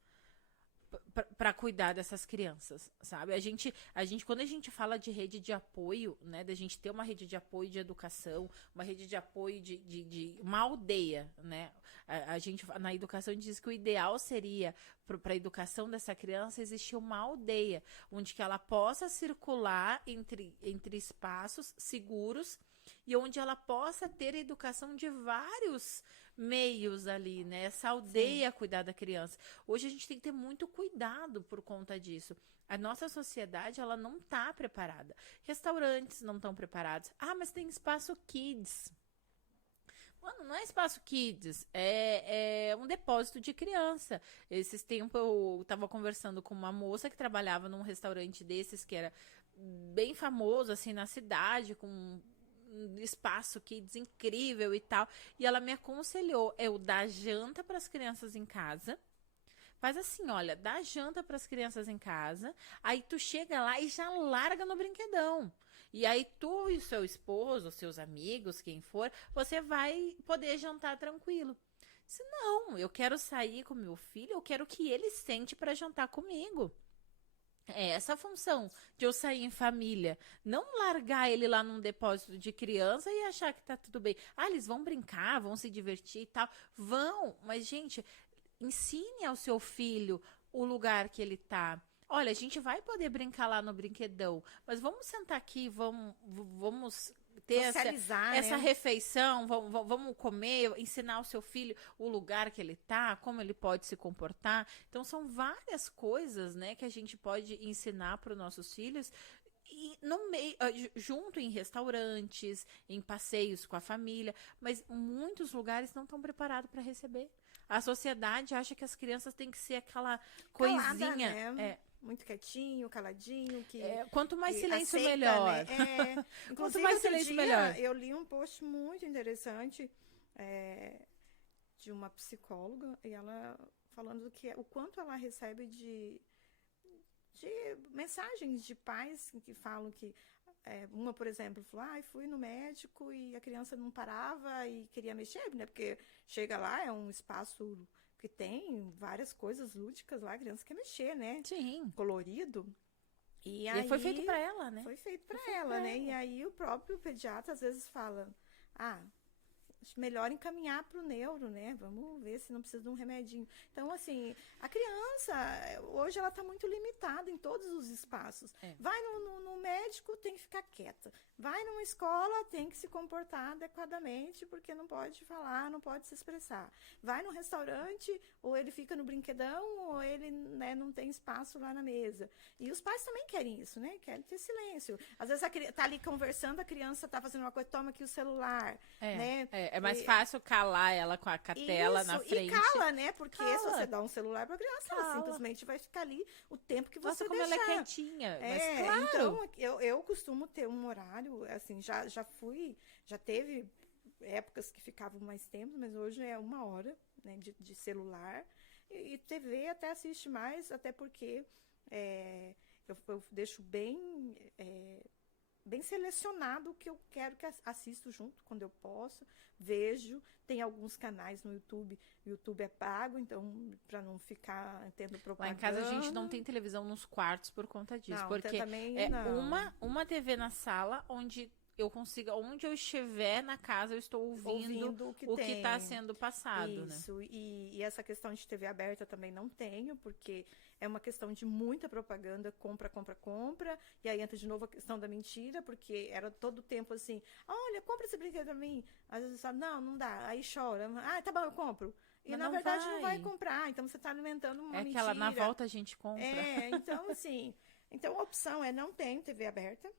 para cuidar dessas crianças, sabe? A gente, quando a gente fala de rede de apoio, né, da gente ter uma rede de apoio de educação, uma rede de apoio de uma aldeia, né? A gente, na educação, a gente diz que o ideal seria, para a educação dessa criança, existir uma aldeia, onde que ela possa circular entre espaços seguros e onde ela possa ter a educação de vários meios ali, né? Essa aldeia cuidar da criança. Hoje a gente tem que ter muito cuidado por conta disso. A nossa sociedade, ela não está preparada. Restaurantes não estão preparados. Mas tem espaço kids. Mano, não é espaço kids, é um depósito de criança. Esses tempos eu tava conversando com uma moça que trabalhava num restaurante desses que era bem famoso, assim, na cidade, com espaço kids incrível e tal, e ela me aconselhou eu dar janta para as crianças em casa. Faz assim, olha, dá janta para as crianças em casa, aí tu chega lá e já larga no brinquedão. E aí tu e o seu esposo, seus amigos, quem for, você vai poder jantar tranquilo. Se não, eu quero sair com meu filho, eu quero que ele sente para jantar comigo. É essa a função de eu sair em família. Não largar ele lá num depósito de criança e achar que tá tudo bem. Eles vão brincar, vão se divertir e tal. Vão, mas, gente, ensine ao seu filho o lugar que ele tá. Olha, a gente vai poder brincar lá no brinquedão, mas vamos sentar aqui, vamos ter Socializar, essa né? refeição, vamos comer, ensinar o seu filho o lugar que ele tá, como ele pode se comportar. Então, são várias coisas, né, que a gente pode ensinar para os nossos filhos. E no meio, junto em restaurantes, em passeios com a família, mas muitos lugares não estão preparados para receber. A sociedade acha que as crianças têm que ser aquela Calada, coisinha. né? Muito quietinho, caladinho, Quanto mais que silêncio, aceita, melhor. né? Quanto Inclusive, mais outro silêncio, dia, melhor. eu li um post muito interessante de uma psicóloga, e ela falando o quanto ela recebe de mensagens de pais que falam que uma, por exemplo, falou, fui no médico e a criança não parava e queria mexer, né? Porque chega lá, é um espaço que tem várias coisas lúdicas lá, a criança quer mexer, né? Sim. Colorido. E aí foi feito para ela, né? Foi feito para ela, né? E aí o próprio pediatra às vezes fala, acho melhor encaminhar para o neuro, né? Vamos ver se não precisa de um remedinho. Então, assim, a criança, hoje ela está muito limitada em todos os espaços. Vai no médico, tem que ficar quieta. Vai numa escola, tem que se comportar adequadamente, porque não pode falar, não pode se expressar. Vai no restaurante, ou ele fica no brinquedão, ou ele, né, não tem espaço lá na mesa. E os pais também querem isso, né? Querem ter silêncio. Às vezes tá ali conversando, a criança tá fazendo uma coisa, toma aqui o celular, né? É mais fácil calar ela com a tela na frente. E cala, né? Porque Cala. se você dá um celular pra criança, ela simplesmente vai ficar ali o tempo que você Nossa, como deixar. ela é quietinha. Mas claro. Então, eu costumo ter um horário, assim, já teve épocas que ficavam mais tempo, mas hoje é 1 hora, né, de celular. E TV até assiste mais, até porque eu deixo bem selecionado o que eu quero que assisto junto, quando eu posso, vejo. Tem alguns canais no YouTube, o YouTube é pago, então para não ficar tendo propaganda. Lá em casa a gente não tem televisão nos quartos por conta disso, Não, porque também é não. uma TV na sala onde eu consiga, onde eu estiver na casa, eu estou ouvindo o que está sendo passado, Isso, né? E essa questão de TV aberta também não tenho, porque é uma questão de muita propaganda, compra, compra, compra, e aí entra de novo a questão da mentira, porque era todo o tempo assim, olha, compra esse brinquedo pra mim. Às vezes você fala, não dá, aí chora, tá bom, eu compro. E Mas na verdade não vai comprar, então você está alimentando uma mentira. Aquela, na volta a gente compra. Então assim, a opção é não tem TV aberta.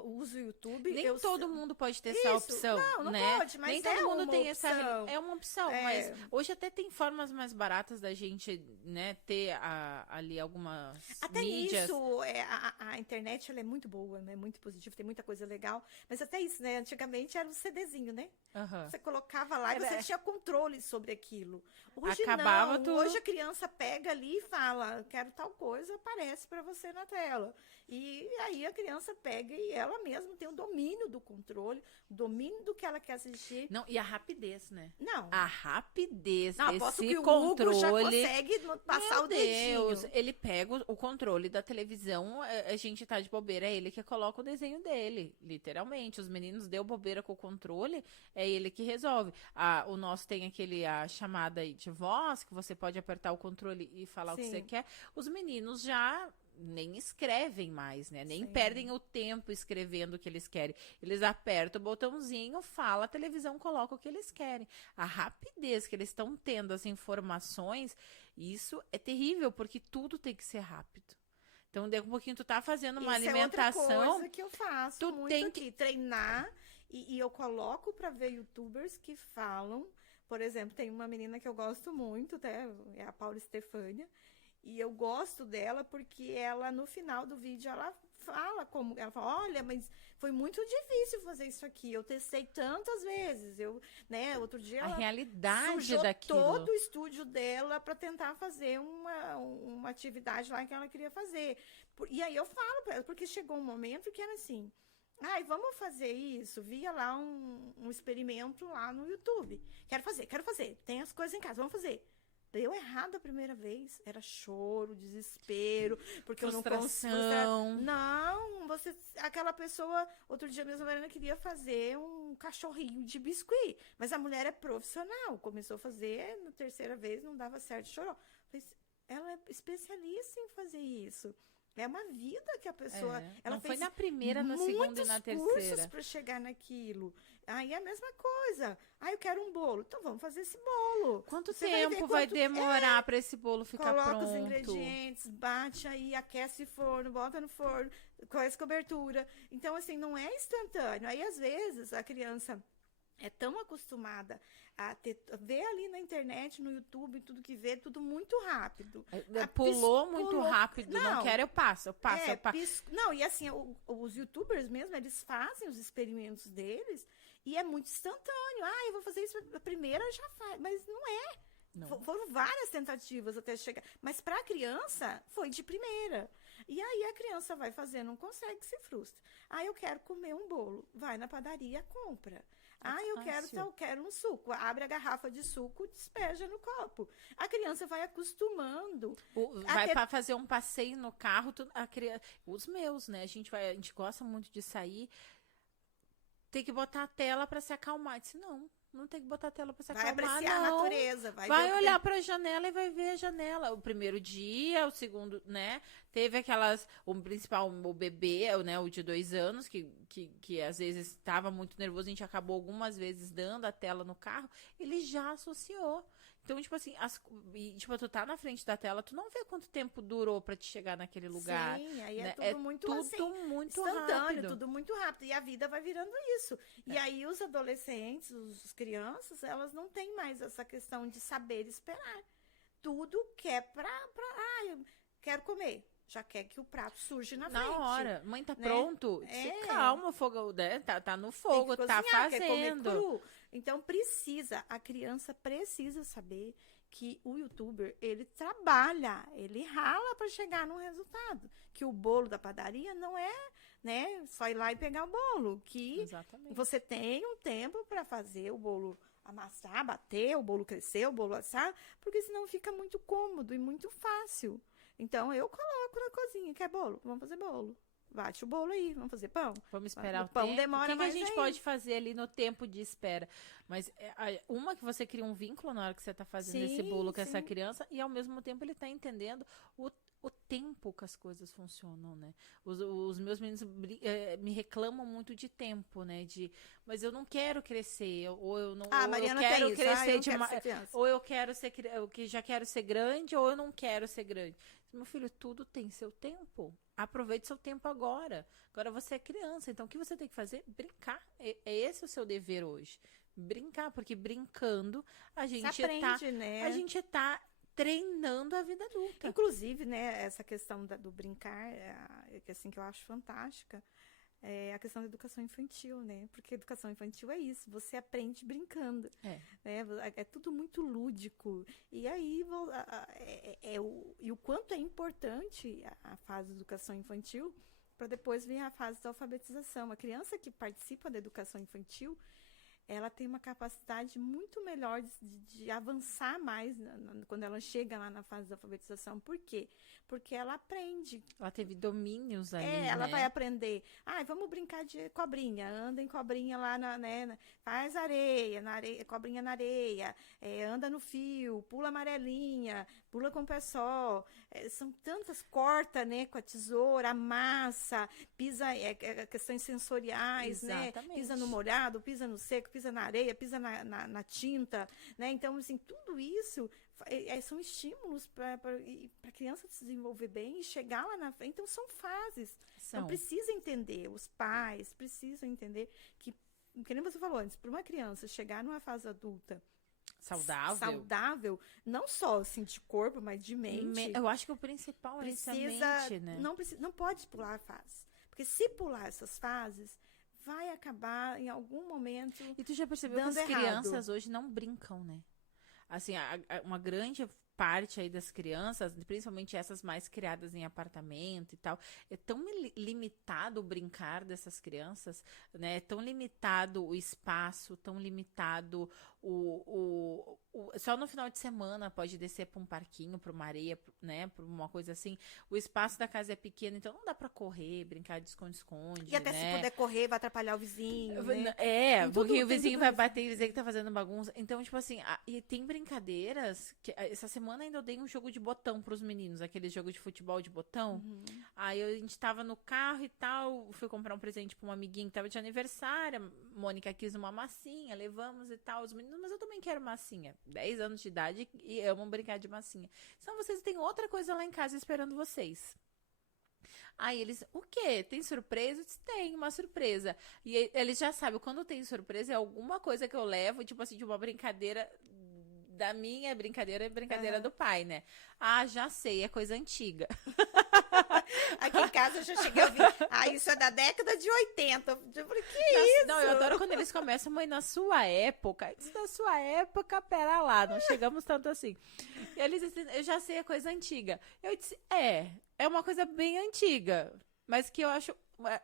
Uso o YouTube. Nem todo mundo pode ter essa opção, não né? pode, mas nem todo mundo tem opção. é uma opção, mas hoje até tem formas mais baratas da gente, né, ter ali algumas até mídias. Isso, a internet ela é muito boa, né? Muito positiva, tem muita coisa legal, mas até isso, né? Antigamente era um CDzinho, né? Você colocava lá e você tinha controle sobre aquilo. Hoje acabava não. tudo. Hoje a criança pega ali e fala, quero tal coisa, aparece para você na tela. E aí a criança pega e ela mesma tem o domínio do controle, o domínio do que ela quer assistir. Não, e a rapidez, né? Não. A rapidez aposto desse que controle. O Hugo já consegue passar o dedinho. Deus, ele pega o controle da televisão, a gente tá de bobeira, é ele que coloca o desenho dele, literalmente. Os meninos deu bobeira com o controle, é ele que resolve. O nosso tem a chamada aí de voz, que você pode apertar o controle e falar o que você quer. Os meninos já nem escrevem mais, né? Nem perdem o tempo escrevendo o que eles querem. Eles apertam o botãozinho, fala, a televisão coloca o que eles querem. A rapidez que eles estão tendo as informações, isso é terrível, porque tudo tem que ser rápido. Então, daqui a pouquinho tu tá fazendo uma alimentação. É outra coisa que eu faço tu muito tem que treinar e eu coloco para ver YouTubers que falam. Por exemplo, tem uma menina que eu gosto muito, até, é a Paula Estefânia. E eu gosto dela porque ela, no final do vídeo, ela fala, olha, mas foi muito difícil fazer isso aqui. Eu testei tantas vezes. Outro dia a ela realidade sujou daquilo. todo o estúdio dela para tentar fazer uma atividade lá que ela queria fazer. E aí eu falo para ela, porque chegou um momento que era assim, vamos fazer isso. Via lá um experimento lá no YouTube. Quero fazer. Tem as coisas em casa, vamos fazer. Deu errado a primeira vez. Era choro, desespero, porque frustração. Eu não consigo. Aquela pessoa, outro dia mesmo, a Mariana queria fazer um cachorrinho de biscuit, mas a mulher é profissional. Começou a fazer, na terceira vez não dava certo, chorou. Falei, ela é especialista em fazer isso. É uma vida que a pessoa... Ela não foi fez na primeira, na segunda e na muitos cursos terceira. para chegar naquilo. Aí é a mesma coisa. Ah, eu quero um bolo. Então vamos fazer esse bolo. Quanto Você vai ver tempo vai quanto- demorar para esse bolo ficar Coloca pronto? os ingredientes, bate aí, aquece o forno, bota no forno, com essa cobertura. Então, assim, não é instantâneo. Aí, às vezes, a criança é tão acostumada a ver ali na internet, no YouTube, tudo que vê, tudo muito rápido. Pulou muito rápido. Não Não. quero, eu passo. Não, e assim, os YouTubers mesmo, eles fazem os experimentos deles e é muito instantâneo. Ah, eu vou fazer isso, a primeira já faz. Mas não é. Não. Foram várias tentativas até chegar. Mas para a criança, foi de primeira. E aí a criança vai fazer, não consegue, se frustra. Ah, eu quero comer um bolo. Vai na padaria, compra. Ah, eu quero um suco. Abre a garrafa de suco, despeja no copo. A criança vai acostumando. Vai para fazer um passeio no carro, os meus, né? A gente gosta muito de sair. Tem que botar a tela para se acalmar. Eu disse, não tem que botar a tela para se acalmar, Vai apreciar a natureza. Vai olhar para a janela e vai ver a janela. O primeiro dia, o segundo, né? Teve o principal, o bebê, né? O de 2 anos, que às vezes estava muito nervoso. A gente acabou algumas vezes dando a tela no carro. Ele já associou. Então, tipo assim, tu tá na frente da tela, tu não vê quanto tempo durou para te chegar naquele lugar. Sim, aí né? é tudo muito muito instantâneo, rápido. tudo muito rápido. E a vida vai virando isso. E aí os adolescentes, os crianças, elas não têm mais essa questão de saber esperar. Tudo quer eu quero comer. Já quer que o prato surge na frente. Na hora. Mãe, tá né? pronto? Se calma, o fogo, né? Tá no fogo, Tem que tá cozinhar, quer comer fazendo. cru. Então a criança precisa saber que o youtuber, ele trabalha, ele rala para chegar num resultado. Que o bolo da padaria não é, né, só ir lá e pegar o bolo. Que Exatamente. você tem um tempo para fazer o bolo amassar, bater, o bolo crescer, o bolo assar, porque senão fica muito cômodo e muito fácil. Então, eu coloco na cozinha, quer bolo? Vamos fazer bolo. Bate o bolo aí, vamos fazer pão. Vamos esperar o pão tempo. demora O que mais a gente ainda. pode fazer ali no tempo de espera? Mas uma que você cria um vínculo na hora que você tá fazendo esse bolo com essa criança e ao mesmo tempo ele tá entendendo o tempo que as coisas funcionam, né? Os meus meninos me reclamam muito de tempo, né? Mas eu não quero crescer, ou eu não Mariana eu quero tem isso. crescer Eu quero ser criança. ou eu quero ser eu que já quero ser grande, ou eu não quero ser grande. Meu filho, tudo tem seu tempo. Aproveite seu tempo agora. Agora você é criança, então o que você tem que fazer? Brincar. É esse o seu dever hoje. Brincar, porque brincando a gente aprende, né? A gente tá treinando a vida adulta. Inclusive, né, essa questão do brincar, que assim que eu acho fantástica, é a questão da educação infantil, né? Porque educação infantil é isso, você aprende brincando. Né? É tudo muito lúdico. E aí, o quanto é importante a fase de educação infantil para depois vir a fase da alfabetização. A criança que participa da educação infantil, ela tem uma capacidade muito melhor de avançar mais quando ela chega lá na fase da alfabetização. Por quê? Porque ela aprende. Ela teve domínios ali, ela né? vai aprender. Vamos brincar de cobrinha. Anda em cobrinha lá, faz areia, cobrinha na areia. Anda no fio, pula amarelinha, pula com o pé só. São tantas, corta, né, com a tesoura, amassa, pisa, questões sensoriais, Exatamente. né? Pisa no molhado, pisa no seco, pisa na areia, pisa na tinta, né? Então, assim, tudo isso são estímulos para a criança se desenvolver bem e chegar lá na frente. Então, são fases. Então, precisa entender, os pais precisam entender que nem você falou antes, para uma criança chegar numa fase adulta saudável, não só assim, de corpo, mas de mente. Eu acho que o principal é essa mente, né? Não pode pular a fase. Porque se pular essas fases, vai acabar em algum momento. E tu já percebeu que as crianças hoje não brincam, né? Assim, uma grande parte aí das crianças, principalmente essas mais criadas em apartamento e tal, é tão limitado o brincar dessas crianças, né? É tão limitado o espaço, tão limitado só no final de semana pode descer para um parquinho, para uma areia, né? Para uma coisa assim. O espaço da casa é pequeno, então não dá para correr, brincar de esconde-esconde. E até se puder correr, vai atrapalhar o vizinho. Né? Porque o vizinho vai bater e dizer que tá fazendo bagunça. Então, tipo assim, e tem brincadeiras que essa semana semana ainda eu dei um jogo de botão pros meninos, aquele jogo de futebol de botão. Aí a gente tava no carro e tal, fui comprar um presente pra uma amiguinha que tava de aniversário, a Mônica quis uma massinha, levamos e tal, os meninos, mas eu também quero massinha. 10 anos de idade e amam brincar de massinha. Então vocês têm outra coisa lá em casa esperando vocês. Aí eles, o quê? Tem surpresa? Eu disse, tem uma surpresa. E eles já sabem, quando tem surpresa é alguma coisa que eu levo, tipo assim, de uma brincadeira da minha brincadeira e brincadeira do pai, né? Ah, já sei, é coisa antiga. Aqui em casa eu já cheguei a ouvir. Isso é da década de 80. Eu falei, que isso? Não, eu adoro quando eles começam, mãe, na sua época. Isso na sua época, pera lá, não chegamos tanto assim. E eles dizem, eu já sei, é coisa antiga. Eu disse, é uma coisa bem antiga, mas que eu acho.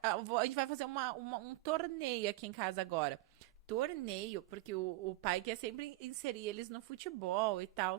A gente vai fazer um torneio aqui em casa agora. Torneio, porque o pai quer sempre inserir eles no futebol e tal.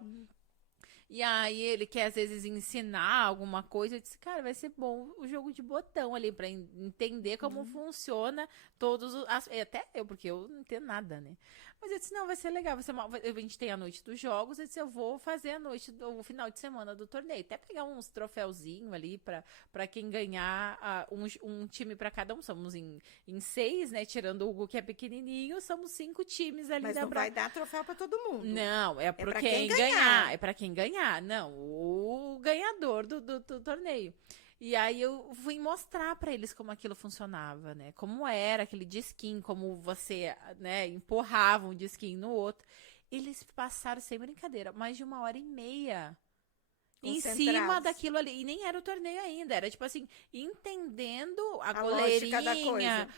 E aí ele quer, às vezes, ensinar alguma coisa. Eu disse, cara, vai ser bom o jogo de botão ali, pra entender como funciona todos os... Até eu, porque eu não entendo nada, né? Mas eu disse, não, vai ser legal. A gente tem a noite dos jogos. Eu disse, eu vou fazer o final de semana do torneio. Até pegar uns troféuzinhos ali pra quem ganhar um time pra cada um. Somos em 6, né? Tirando o Hugo, que é pequenininho. Somos 5 times ali. Mas não vai dar troféu pra todo mundo. Não, é pra quem ganhar. É pra quem ganhar. Não, o ganhador do torneio. E aí eu fui mostrar pra eles como aquilo funcionava, né? Como era aquele disquinho, como você, né, empurrava um disquinho no outro. Eles passaram, sem brincadeira, mais de 1h30 em cima daquilo ali. E nem era o torneio ainda. Era tipo assim, entendendo a goleirinha,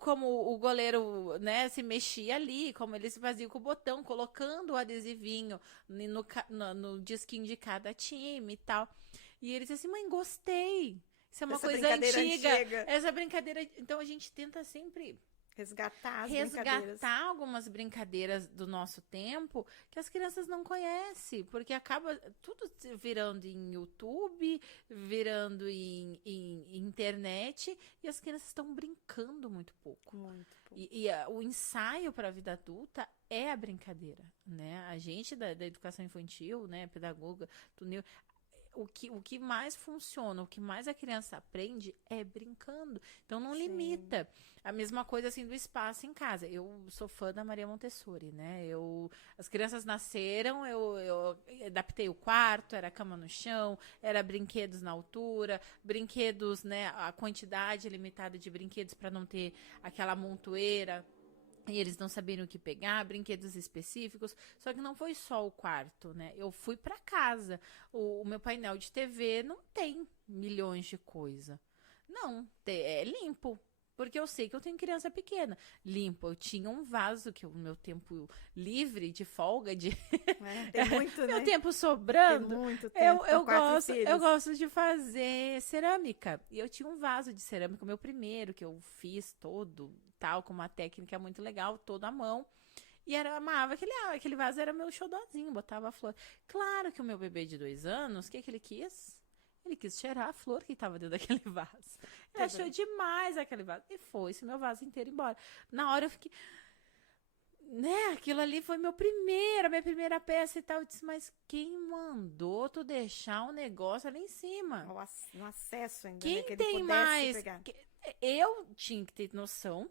como o goleiro, né, se mexia ali, como ele se fazia com o botão, colocando o adesivinho no disquinho de cada time e tal. E eles assim, mãe, gostei. Isso é uma coisa antiga. Essa brincadeira. Então a gente tenta sempre resgatar algumas brincadeiras do nosso tempo que as crianças não conhecem, porque acaba tudo virando em YouTube, virando em internet, e as crianças estão brincando muito pouco. Muito pouco. E o ensaio para a vida adulta é a brincadeira, né? A gente da educação infantil, né, pedagoga, o que mais funciona, o que mais a criança aprende é brincando. Então, não limita. A mesma coisa, assim, do espaço em casa. Eu sou fã da Maria Montessori, né? As crianças nasceram, eu adaptei o quarto, era cama no chão, era brinquedos na altura, brinquedos, né? A quantidade limitada de brinquedos para não ter aquela montoeira. E eles não sabiam o que pegar, brinquedos específicos. Só que não foi só o quarto, né? Eu fui para casa. O meu painel de TV não tem milhões de coisa. Não, é limpo. Porque eu sei que eu tenho criança pequena. Limpo. Eu tinha um vaso, que o meu tempo livre, de folga, tem muito, meu né? tempo sobrando. Tem muito tempo. Eu gosto de fazer cerâmica. E eu tinha um vaso de cerâmica, o meu primeiro, que eu fiz todo, tal, com uma técnica muito legal, todo à mão. E amava aquele vaso, era meu xodózinho, botava a flor. Claro que o meu bebê de 2 anos, o que ele quis? Ele quis cheirar a flor que estava dentro daquele vaso. Ele achou demais aquele vaso. E foi-se meu vaso inteiro embora. Na hora eu fiquei... Né, aquilo ali foi minha primeira peça e tal. Eu disse, mas quem mandou tu deixar um negócio ali em cima? No acesso ainda, quem né, que tem ele mais? Pegar. Eu tinha que ter noção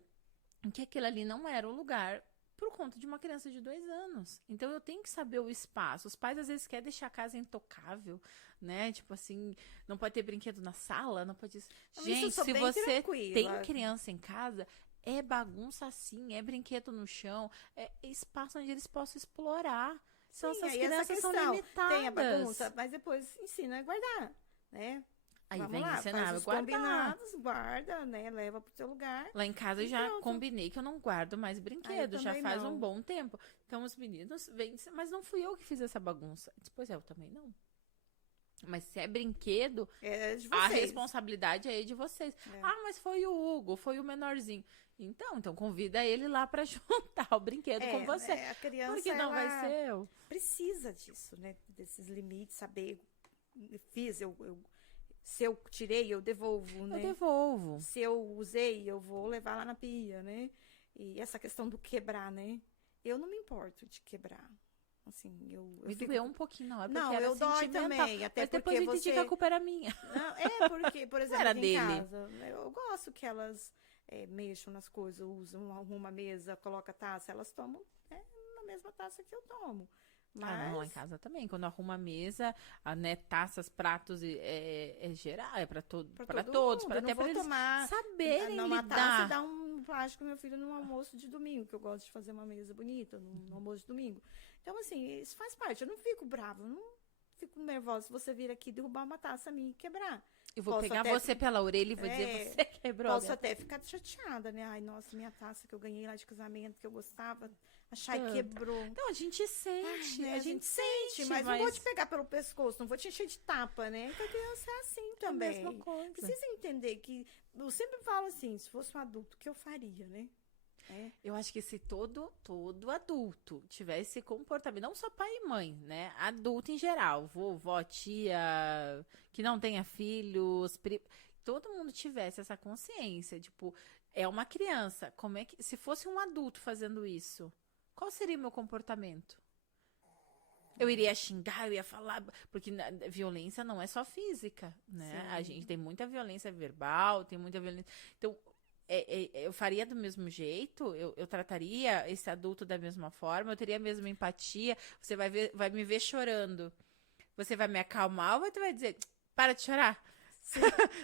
que aquilo ali não era o lugar por conta de uma criança de 2 anos. Então eu tenho que saber o espaço. Os pais às vezes querem deixar a casa intocável, né? Tipo assim, não pode ter brinquedo na sala, não pode... Gente, se você tem criança em casa, é bagunça sim, é brinquedo no chão, é espaço onde eles possam explorar. Então essas crianças são limitadas. Tem a bagunça, mas depois ensina a guardar, né? Aí Vamos vem lá, ensinar faz os combinados, guarda, né? Leva pro seu lugar. Lá em casa eu já combinei que eu não guardo mais brinquedo, já faz um bom tempo. Então os meninos vêm, mas não fui eu que fiz essa bagunça. Depois eu também não. Mas se é brinquedo, a responsabilidade é de vocês. Ah, mas foi o Hugo, foi o menorzinho. Então convida ele lá para juntar o brinquedo com você. A criança, porque não vai ser eu. Precisa disso, né? Desses limites, saber. Se eu tirei, eu devolvo, né? Eu devolvo. Se eu usei, eu vou levar lá na pia, né? E essa questão do quebrar, né? Eu não me importo de quebrar. Assim, Me doeu um pouquinho na hora, Não, porque era eu dói sentimental. também, até Mas depois porque eu entendi você... que a culpa era minha. Não, porque, por exemplo, Era aqui em dele. casa, eu gosto que elas mexam nas coisas, usam, arrumam a mesa, colocam a taça, elas tomam na mesma taça que eu tomo. Ah, não, lá em Mas casa também. Quando arruma a mesa, né, taças, pratos, geral, é para para para todo todos, mundo, para eu não até para vou eles tomar saberem numa taça e lidar. dar um plástico pro meu filho no almoço de domingo, que eu gosto de fazer uma mesa bonita no almoço de domingo. Então, assim, isso faz parte. Eu não fico brava, eu não fico nervosa se você vir aqui derrubar uma taça minha e quebrar. Eu vou Posso pegar até você pela orelha e vou dizer, É, você quebrou a posso minha até ficar chateada, né? Ai, nossa, minha taça que eu ganhei lá de casamento, que eu gostava, achar que tanto. quebrou. Não, a gente sente, Né? a gente sente, mas não vou te pegar pelo pescoço, não vou te encher de tapa, né? Então a criança é assim é a também. mesma coisa. Precisa entender que, eu sempre falo assim, se fosse um adulto, o que eu faria, né? Eu acho que se todo adulto tivesse esse comportamento, não só pai e mãe, né? Adulto em geral, vovó, tia, que não tenha filhos, todo mundo tivesse essa consciência, tipo, é uma criança, como é que, se fosse um adulto fazendo isso, qual seria o meu comportamento? Eu iria xingar, eu ia falar, porque violência não é só física, né? Sim. A gente tem muita violência verbal, tem muita violência. Então, eu faria do mesmo jeito, eu trataria esse adulto da mesma forma, eu teria a mesma empatia. Você vai me ver chorando. Você vai me acalmar ou você vai dizer, para de chorar?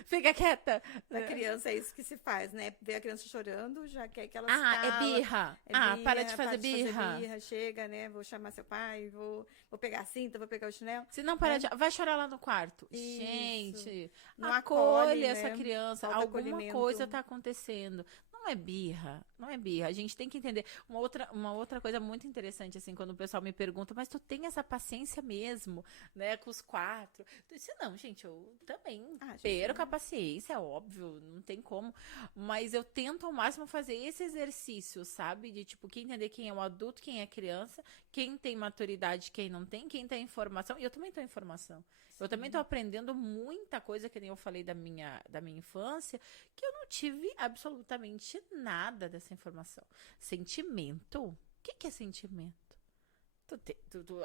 Fica quieta. Da criança é isso que se faz, né? Ver a criança chorando, já quer que ela se Ah, é cala. birra. Para de fazer birra. Chega, né? Vou chamar seu pai, vou pegar a cinta, vou pegar o chinelo. Se não parar de... Vai chorar lá no quarto. Isso. Gente, Não acolhe acolhe, essa né? criança. Falta Alguma acolhimento. coisa tá acontecendo. Não é birra, não é birra. A gente tem que entender. Uma outra coisa muito interessante, assim, quando o pessoal me pergunta, mas tu tem essa paciência mesmo, né, com os 4? Eu disse, não, gente, eu também perco a paciência, é óbvio, não tem como. Mas eu tento ao máximo fazer esse exercício, sabe? De, tipo, quem entender quem é o adulto, quem é criança, quem tem maturidade, quem não tem, quem tem informação. E eu também tenho informação. Eu também tô aprendendo muita coisa, que nem eu falei da minha infância, que eu não tive absolutamente nada dessa informação. Sentimento? O que é sentimento?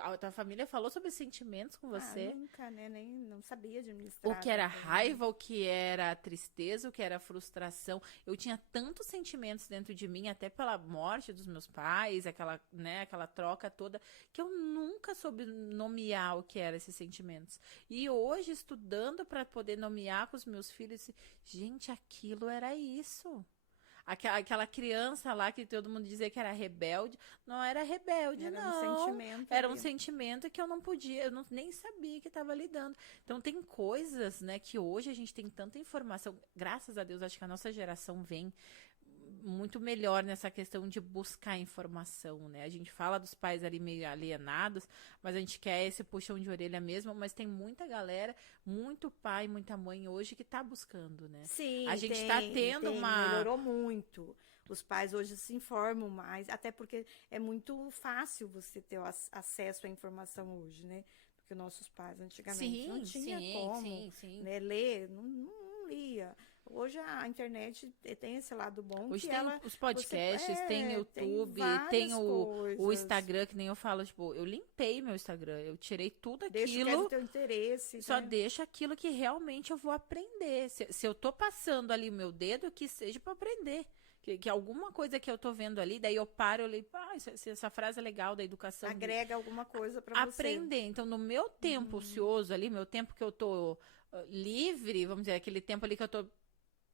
A tua família falou sobre sentimentos com você? Nunca, né? Nem não sabia administrar. O que era raiva, o que era tristeza, o que era frustração. Eu tinha tantos sentimentos dentro de mim, até pela morte dos meus pais, aquela troca toda, que eu nunca soube nomear o que eram esses sentimentos. E hoje, estudando para poder nomear com os meus filhos, gente, aquilo era isso. Aquela criança lá que todo mundo dizia que era rebelde, não era rebelde, não. Era um sentimento. Era um sentimento que eu não podia, nem sabia que estava lidando. Então tem coisas, né, que hoje a gente tem tanta informação. Graças a Deus, acho que a nossa geração vem muito melhor nessa questão de buscar informação, né? A gente fala dos pais ali meio alienados, mas a gente quer esse puxão de orelha mesmo, mas tem muita galera, muito pai, muita mãe hoje que tá buscando, né? Sim, a gente tá tendo melhorou muito. Os pais hoje se informam mais, até porque é muito fácil você ter acesso à informação hoje, né? Porque nossos pais antigamente não tinha como né, ler, não lia. Hoje a internet tem esse lado bom. Hoje que tem os podcasts, tem YouTube, tem o Instagram, que nem eu falo, tipo, eu limpei meu Instagram, eu tirei tudo aquilo. Deixa que é do teu interesse. Só né? deixa aquilo que realmente eu vou aprender. Se eu tô passando ali o meu dedo, que seja para aprender. Que alguma coisa que eu tô vendo ali, daí eu paro, eu leio, essa frase é legal da educação. Agrega alguma coisa para você. Aprender. Então, no meu tempo ocioso ali, meu tempo que eu tô livre, vamos dizer, aquele tempo ali que eu tô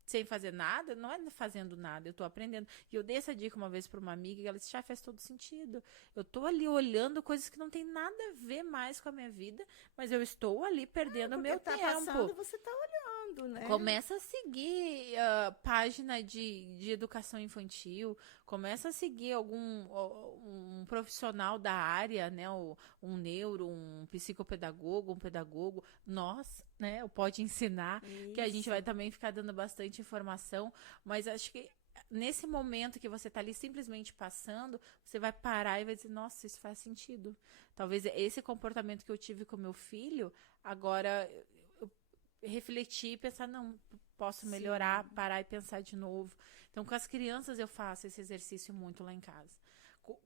sem fazer nada, não é fazendo nada, eu tô aprendendo. E eu dei essa dica uma vez para uma amiga e ela disse, faz todo sentido. Eu tô ali olhando coisas que não tem nada a ver mais com a minha vida, mas eu estou ali perdendo o meu tempo. Passando, você tá olhando, né? Começa a seguir página de educação infantil, começa a seguir um profissional da área, né? Um neuro, um psicopedagogo, um pedagogo. Nós, né? O Pode Ensinar, que a gente vai também ficar dando bastante informação, mas acho que nesse momento que você tá ali simplesmente passando, você vai parar e vai dizer, nossa, isso faz sentido. Talvez esse comportamento que eu tive com meu filho, agora eu refletir e pensar, não, posso melhorar, parar e pensar de novo. Então, com as crianças eu faço esse exercício muito lá em casa.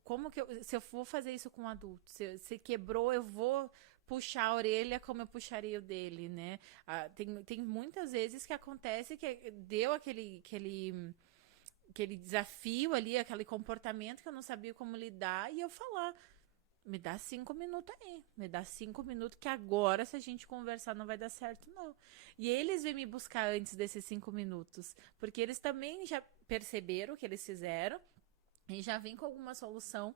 Como que se eu for fazer isso com um adulto, se quebrou, eu vou puxar a orelha como eu puxaria o dele, né? Tem muitas vezes que acontece que deu aquele desafio ali, aquele comportamento que eu não sabia como lidar, e eu falar, me dá 5 minutos aí, me dá 5 minutos que agora, se a gente conversar, não vai dar certo, não. E eles vêm me buscar antes desses 5 minutos, porque eles também já perceberam o que eles fizeram, e já vem com alguma solução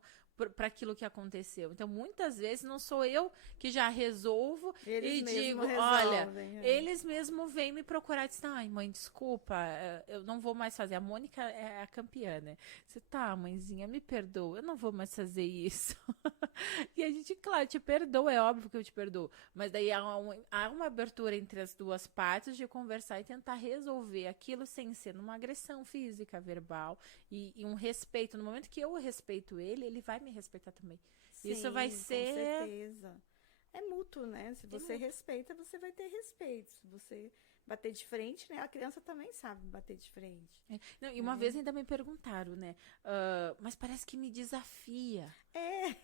para aquilo que aconteceu. Então, muitas vezes, não sou eu que já resolvo Eles e mesmo digo, olha, resolvem, eles mesmo vêm me procurar e dizem, ai, mãe, desculpa, eu não vou mais fazer. A Mônica é a campeã, né? Você tá, mãezinha, me perdoa, eu não vou mais fazer isso. E a gente, claro, te perdoa, é óbvio que eu te perdoo. Mas daí há uma abertura entre as duas partes de conversar e tentar resolver aquilo sem ser numa agressão física, verbal e um respeito. No momento que eu respeito ele, ele vai me respeitar também. Sim, Isso vai ser. Com certeza. É mútuo, né? Se você mútuo. respeita, você vai ter respeito. Se você bater de frente, né? A criança também sabe bater de frente. Não, e uma vez ainda me perguntaram, né? Mas parece que me desafia. É.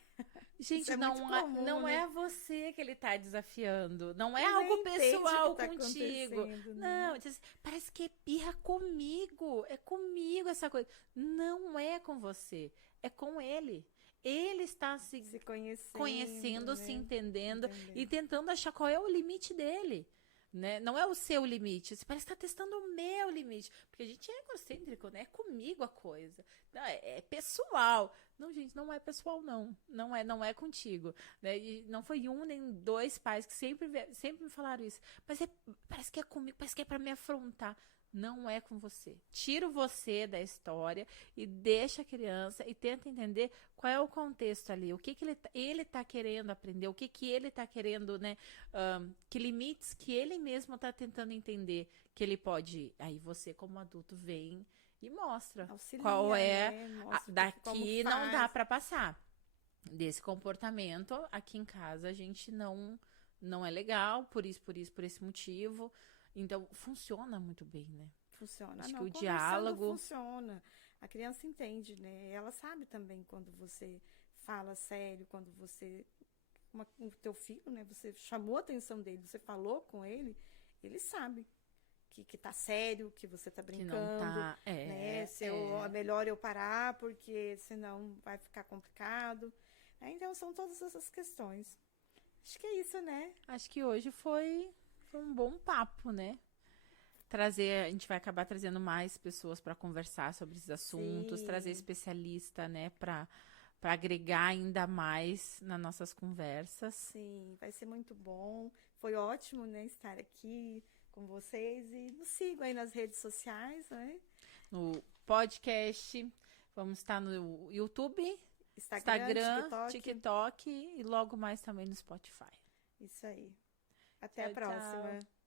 Gente, Isso é muito comum, não né? é você que ele tá desafiando. Não é Ele algo nem entende pessoal o que tá contigo. acontecendo, né? Não, parece que é birra comigo. É comigo essa coisa. Não é com você. É com ele. Ele está se conhecendo, né? se entendendo e Entendendo. tentando achar qual é o limite dele. Né? Não é o seu limite, você parece que está testando o meu limite, porque a gente é egocêntrico, né? É comigo a coisa, não, é pessoal. Não, gente, não é pessoal, não é contigo, né? E não foi um nem dois pais que sempre me falaram isso, mas parece que é comigo, parece que é para me afrontar. Não é com você. Tira você da história e deixa a criança e tenta entender qual é o contexto ali, o que ele tá querendo aprender, o que ele tá querendo, né? Que limites que ele mesmo tá tentando entender que ele pode ir. Aí você, como adulto, vem e mostra Auxilia, qual é né? Mostra daqui como não dá faz. para passar. Desse comportamento, aqui em casa a gente não é legal, por esse motivo. Então, funciona muito bem, né? Funciona. Acho Não, que o conversando diálogo. funciona. A criança entende, né? Ela sabe também quando você fala sério, quando você. O teu filho, né? Você chamou a atenção dele, você falou com ele sabe que tá sério, que você tá Que não brincando, tá. né? É melhor eu parar, porque senão vai ficar complicado. Então, são todas essas questões. Acho que é isso, né? Acho que hoje foi um bom papo, né? A gente vai acabar trazendo mais pessoas para conversar sobre esses assuntos, trazer Sim. especialista, né, para agregar ainda mais nas nossas conversas. Sim, vai ser muito bom. Foi ótimo, né, estar aqui com vocês e nos sigam aí nas redes sociais, né? No podcast, vamos estar no YouTube, Instagram, TikTok e logo mais também no Spotify. Isso aí. Até a Tchau, próxima. tchau.